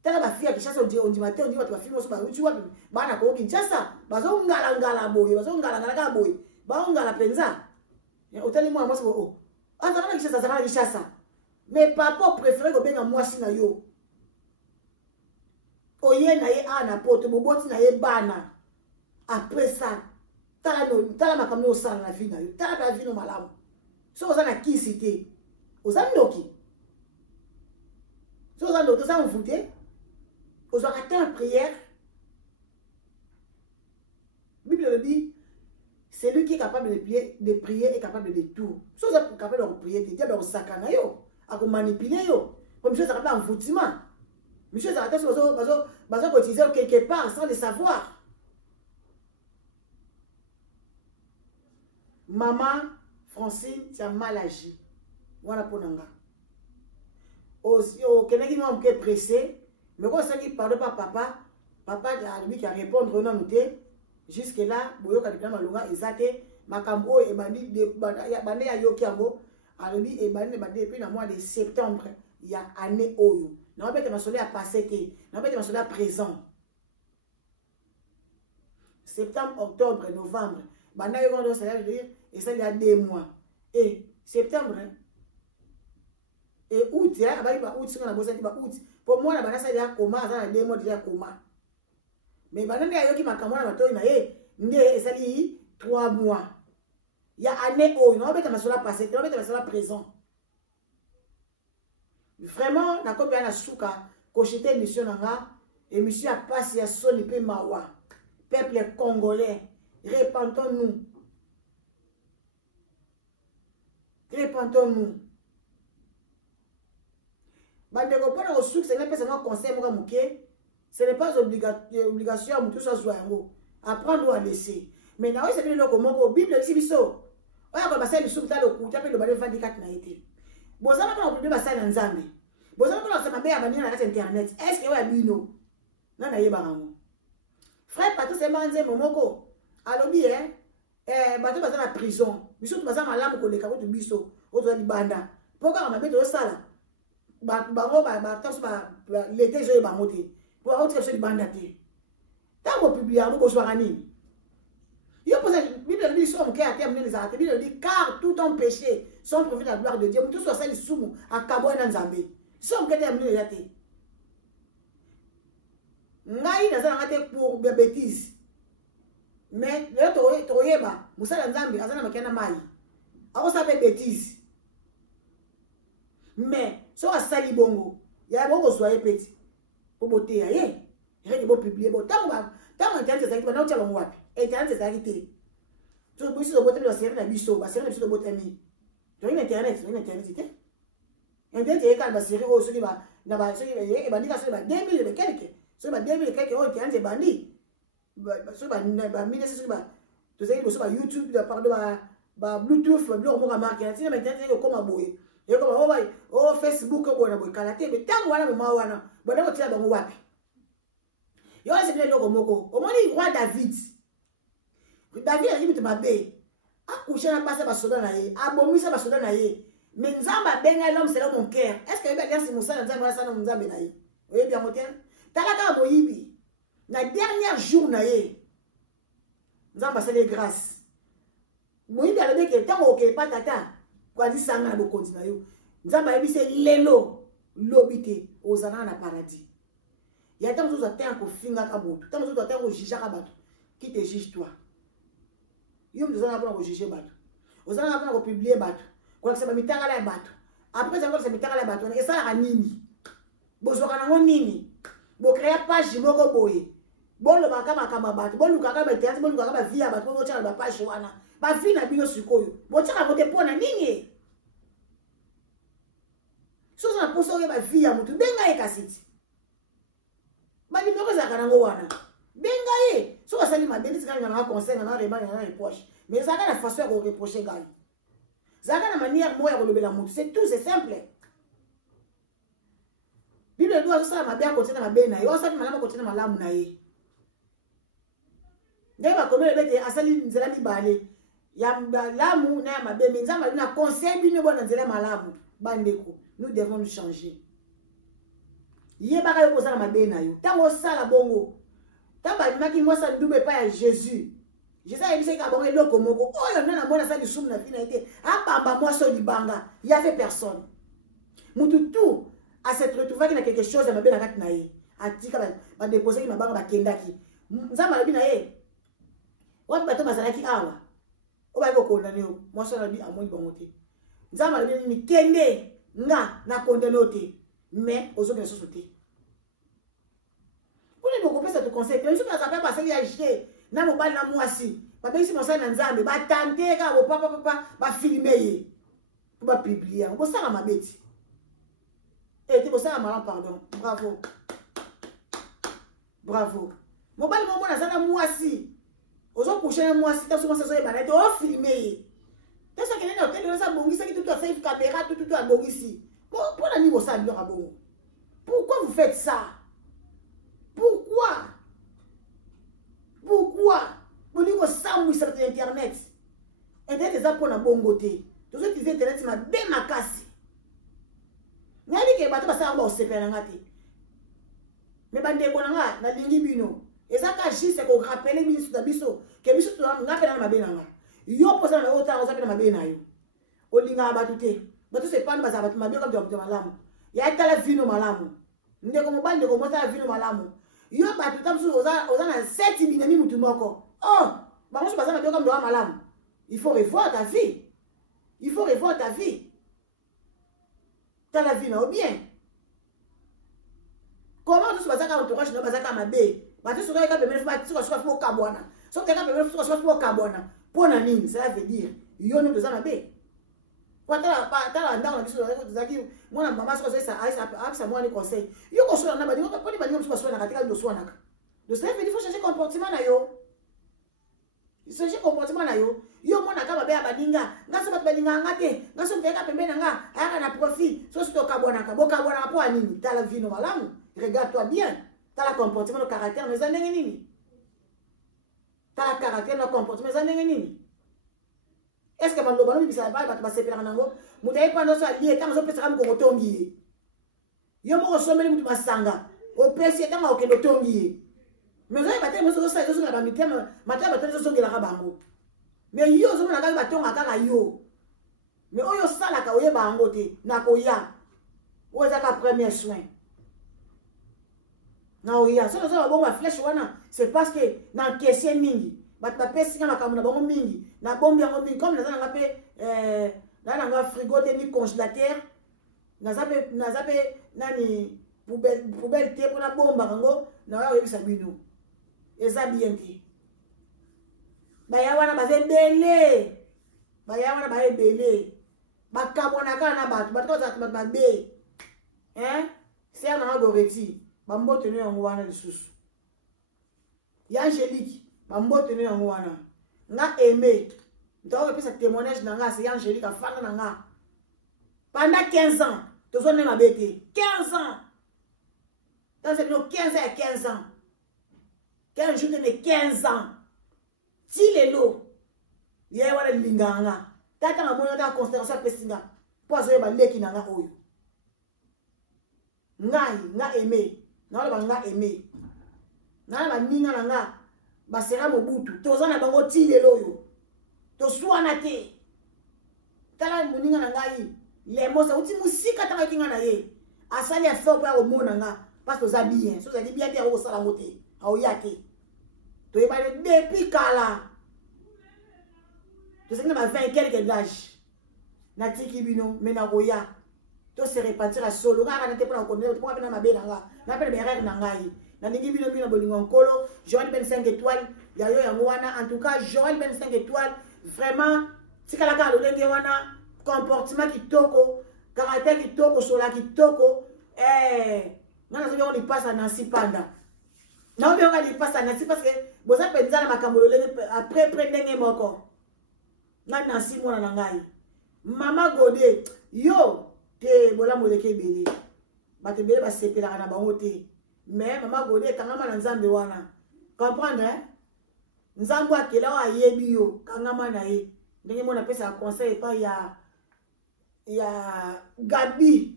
Tala ba fia Kinshasa on dit matin on dit ba fille so ba uti wa ba na ko Kinshasa, bazo ngala boye, bazo ngala ka boye. Ba ngala penza. Otali moi moi so Azana Kinshasa. Mais papa préféré que benga mwasi na yo. Oye na ye ana poto boboti na ye bana. Après ça, tala makamyo osala na vie na yo. Tala ba vie no malamu. So oza na kisité. Oza ndoki. So oza ndoki oza mvute. Oza atteint en prière. Bible le dit. Celui qui est capable de prier est capable de tout. Si vous êtes capable de prier, Dieu va vous sakana yo, à vous manipuler yo. Comme monsieur ça pas un foutiment. Monsieur ça attend sur utiliser quelque part sans le savoir. Maman Francine, tu as mal agi. Voilà pour nanga. Au Kennedy m'a un pressé, mais quand ça qui parle pas papa a lui qui a répondre non noté. Jusque là, boyoka de malunga ezate makambo e bandi de bande ya yokiango alobi e bandi depuis le mois de septembre il y a année oyo. Na bete masole a passé te, na bete masole a présent. Septembre, octobre, novembre. Banda yo kondo ça veut dire et ça il y a 2 mois. Et septembre et août, ya ba août singa na bosa ba août. Pour moi la banda ça il y a comment ça na 2 mois déjà comment. Mais banane ayoki makamona matoi na ye nde esali 3 mois. Il y a année o non beta masola passé, non beta masola présent. Vraiment na kopia na suka kochete émission nanga émission a passé à soni pe mawa. Peuple congolais, repentons-nous. Repentons-nous. Bande ko pona o suka c'est même pas seulement conseil mo muke. Ce n'est pas obligation à tout ça soit apprendre ou à laisser. Mais now c'est bien le comment Bible dit biso. Oya ko basali biso mutalo kuta pe lo bale 24 na été. Bozana pas problème basali na nzambe. Bozana pas ça mabe ya bani na internet. Est-ce que oya bino? Na na yeba ngo. Frère Patou c'est manze momoko. Alobi bato bazana prison. Biso tu bazana malamu ko leka ko tu biso. Oto di banda. Pourquoi mabe to sala? Bango ba taso ba l'été je ba moté. Pour avoir quelque chose de bandaté. Tant qu'on publie, on peut choisir nini. Il y a posé, Bible dit, somme qui a terminé les arrêtés. Bible dit, car tout ton péché sont profité de la gloire de Dieu. Tout soit ça, les soumou, à Cabo et Nanzambé. Somme qui a terminé les arrêtés. Ngai n'a pas été pour des bêtises. Mais, le toyeba, Moussa Nanzambé, Azana Makena Maï. Alors ça fait bêtises. Mais, sur un sali bongo, il y a bon qu'on soit petit. Pour botter aye il faut publier bon tant internet ça qui va na tshaba ngwapi internet ça qui télé to busi so botter la série na biso ba série na biso to botter mi to internet té internet e ka ba série o so ki ba na ba so ki e bandi ka so ba 2000 be quelque so ba 2000 quelque o internet bandi so ba 1000 so ba to sai so ba YouTube da pardon ba bluetooth ba blog mo ka marque na tina internet ko ma boye et comme oh Facebook bona boy kalate mais tango wana mama wana bona ko tira bango wapi yo c'est bien loko moko au moins il roi David a dit mabe akoucher na passer ba soda na ye abomisa ba soda na ye mais nzamba benga l'homme c'est là mon cœur est-ce que il va dire si Moussa nzamba ça na nzamba na ye oui bien moteur talaka moyibi na dernier jour na ye nzamba c'est les grâces moyibi a le que tango ke patata kwa di sanga na bokonzi na yo nzamba yebise lelo lobité ozana na paradis ya tant que tu attends ko finga ka botu tant que tu attends ko juger ka bato qui te juge toi yo mzana na ko juger bato ozana na ko publier bato ko sema mitanga la bato après ça ko mitanga la bato et ça la nini bozoka na nini bo créer page moko boye bolo bakama kama bato bolo kaka ba théâtre bolo kaka ba vie bato bolo tshaka ba page wana ba vie na bino sikoyo bo tshaka vote pona nini so na poso ke ba vie ya mutu benga e kasiti ba numéro za kanango wana benga e so basali mabende tsika na conseil na reba na reproche mais ça na façon ya ko reprocher gars zaka na manière moya ko lobela mutu c'est tout c'est simple Bible doit ça ma bien côté na mabena yo ça malama côté na malamu na ye Ndeba komele bete asali nzela mibale ya malamu na ya mabembe nzamba na conseil bino bona nzela malamu bandeko nous devons nous changer yebaka yo kozala mabe na yo tango sala bongo tamba maki mwasa ndube pa ya Jésus Jésus ayebisa ka bongo eloko moko oyo nana mona sa lisumu na fina ete apamba mwaso libanga il y avait personne mutu tout à se retrouver na quelque chose ya mabe na kati na ye atika ba déposer ki mabanga bakendaki nzamba lobi na ye wapi bato bazalaki awa oba ko condamné mwaso na bi amoni bongo te nzamba lobi ni kende nga na condamné te mais aux autres sociétés. Pour les beaucoup ça te conseille que je ne sais pas passer à acheter na mobile na mwasi. Ba bisi monsa na nzambe ba tante ka bo papa ba filmer pour ba publier. Bo ça ma bête. Et tu bo ça ma pardon. Bravo. Bravo. Mobile mo na sana mwasi. Ozo coucher mwasi ta souvent ça so e ba o filmer. Est-ce que les hôtels ça bongisa ki tout à fait caméra tout à bongisi. Pourquoi vous faites ça? Pourquoi? Vous dites que ça, vous sur Internet. Internet est pour la bonne côté. Tout ce qui fait Internet, c'est ma démacassi. Vous avez dit que vous avez dit que vous avez dit mais vous avez dit que vous avez dit et ça, c'est qu'on rappelle les ministres de Bisso que Bisso tu as appelé ma bénanga. Yo posé dans l'autre, vous avez ma bénayo. Olinga abatute. Bato se pande baza bato mabio comme de malamu ya tala vino malamu ndeko mobali ndeko mota vino malamu yo bato tamsu oza na 7 binami mutu moko oh bango so baza mabio comme de malamu il faut revoir ta vie tala vino ou bien comment tu baza ka entourage no baza ka mabe bato so ka pemele fa tiko so fa kabwana so ka pemele so fa kabwana pona nini ça veut dire yo no baza mabe Quand tala ndanga biso zaki mwana mama so ça ça moi ni conseil yo ko so na ba ni ko ni ba ni so so na katika ndo so naka de ça veut dire faut changer comportement na yo changer comportement na yo yo mwana kama be abadinga ngaso ba balinga ngate ngaso mteka pembeni nga aka na profit so to kabona ka boka bona po anini tala vino malamu regarde-toi bien tala comportement le caractère mais ndenge nini tala caractère le comportement mais ndenge nini est-ce que maloba no bisa ba ba sepela nango mutai pando so ali tango so pesa kam ko tongi yo mo so meli mutu basanga o pesi tango o kendo tongi mais zo ba te mo so sa yo so na ba mitema mata ba te so ngela ka bango mais yo so na ka ba tonga ka yo mais oyo sala ka oye bango te na ko ya o za ka premier soin na o ya so ba bongo flèche wana c'est parce que na caisse mingi bat ba pesi kama kamuna bango mingi na bombi yango mingi comme naza nga pe na nga frigo te ni congélateur naza pe nani poubelle te pour na bomba kango na wa yebisa bino eza bien te baya wana bazebele baya wana baebele bakabona kana bato za ba be c'est na goreti bambote no yango wana lisusu ya Angélique bambote no yango wana nga aimé donc puis ça témoignage na nga c'est Angélique afana na nga pendant 15 ans tozo ne mabete 15 ans dans c'est 15 ans et 15 ans 15 jours de 15 ans si lelo ye wala linganga tata na moyo ta considération pesinga pozo ye ba leki na nga oyo nga aimé na wala nga aimé na ba ninga na nga basera mobutu toza na bango ti lelo yo to swana te tala moninga na ngai le mosa uti musika tanga kinga na ye asali afo pa o mona nga parce que ça bien so ça dit bien te o sala mote au yake to e ba depuis kala to senga ba 20 quelques d'âge na tiki bino mena roya to se repentir à solo nga na te pour connaître pour na mabela nga na pele berere na ngai nalingi bino bino bolingo nkolo Joël Ben 5 étoiles yayo yango wana en tout cas Joël Ben 5 étoiles vraiment tikalaka lolenge wana comportement kitoko caractère kitoko sola kitoko ngana zo on passe à Nancy Panda na on on passe à Nancy parce que boza penza na makambo lolenge après ndenge moko na Nancy mona na ngai Mama Godé yo te bola moleke ebele bato ebele basepelaka na bango te mais Mama Godé kangama na nzambe wana comprendre nzambe akela o ayebi yo kangama na ye ndenge mona pesa conseil epa ya Gabi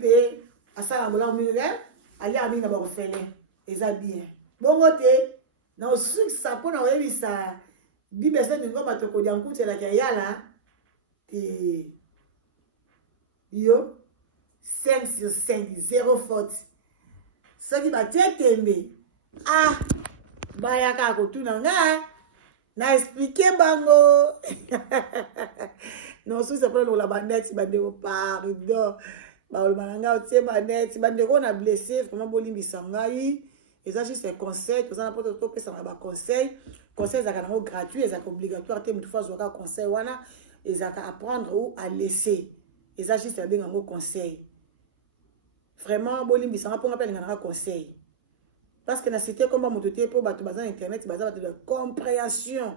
pe asala ngola mingi ali ami na bakofele eza bien bongo te na osukisa mpona oyebisa Bible eza ningo bato kodia nkutelaka yala te yo 5 sur 5 0 faute soki batie tembe bayaka kotuna nga na expliquer bango non sous après la bandette bandeko pardon ba nga otie bandette bandeko na blessé vraiment bolimbisa ngai eza juste un conseil pour ça n'importe quoi pesa ba conseil za kana gratuit eza obligatoire te mutu fazo ka conseil wana eza ka apprendre ou à laisser eza juste bien un conseil vraiment bolimbisa nga ponga pe ngana conseil parce que na cité comme mutu te po bato baza internet baza bato de compréhension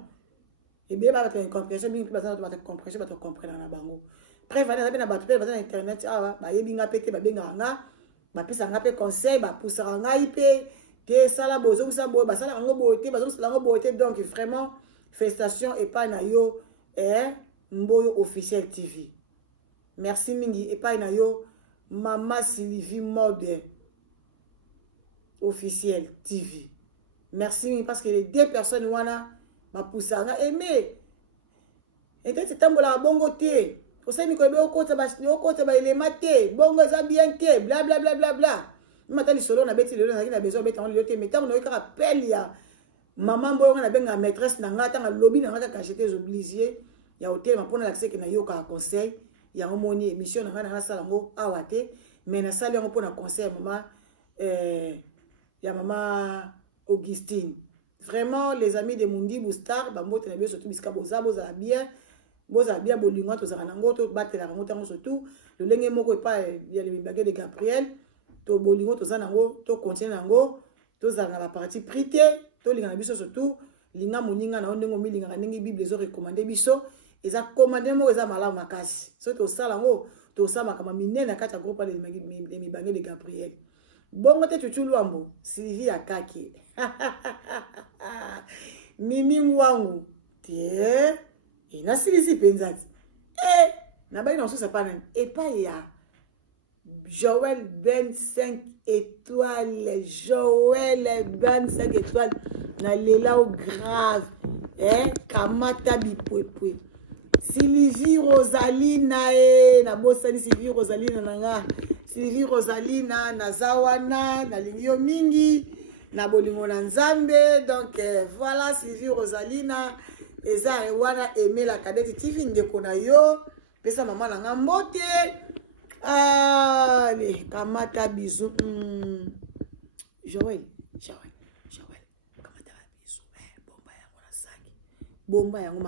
et bien bato de compréhension bien baza bato de compréhension bato comprendre na bango prévenir na bato pe baza internet ba yebi nga pété ba benga nga ba pesa nga pe conseil ba poussera nga ipe te sala bozo ça bo ba sala ngo boté bazo sala ngo boté donc vraiment félicitations et pas na yo Mboyo officiel TV merci mingi et pas na yo Mama Sylvie Mode officiel TV merci mingi parce que les deux personnes wana ba poussa nga aimer et c'est tambola bongo te osemi ko be okota ba elema te bongo za bien te bla bla bla bla bla matali solo na beti lelo na besoin beta on lote mais tant on a rappel ya maman Mboyo na benga maîtresse na nga tanga lobby na nga ka j'étais obligé ya hôtel ma pona l'accès que na yo ka conseil ya omoni émission na nga na sala ngo awate mais na sala ngo pona conseil maman ya maman Augustine vraiment les amis de Mundi Boostar ba mbote na bio surtout biska boza bien bolingo to zaka nango to batela ngo tango surtout le lenge moko pa ya le baguette de Gabriel to bolingo to zanango to continuer nango to zanga la partie prité to linga na biso surtout linga moninga na ndenge milinga na ndenge Bible zo recommander biso eza commander mo eza malamu makasi so to sala ngo to sama kama minene kata groupe les mibange de Gabriel bongo te tuchulu ambo Sylvie akaki mimi wangu te ina silisi penzati na baina so sapana et pas ya Joël Ben 5 étoiles Joël Ben 5 étoiles na lela grave kamata bipwepwe Sylvie Rosalina na bosani Sylvie Rosalina nanga Sylvie Rosalina na zawana na lingio mingi na bolingo na nzambe donc voilà Sylvie Rosalina eza wana aimer la cadette TV ndeko na yo pesa mama na nga mbote allez kamata bisou Joël kamata bisou bomba yango na saki bomba yango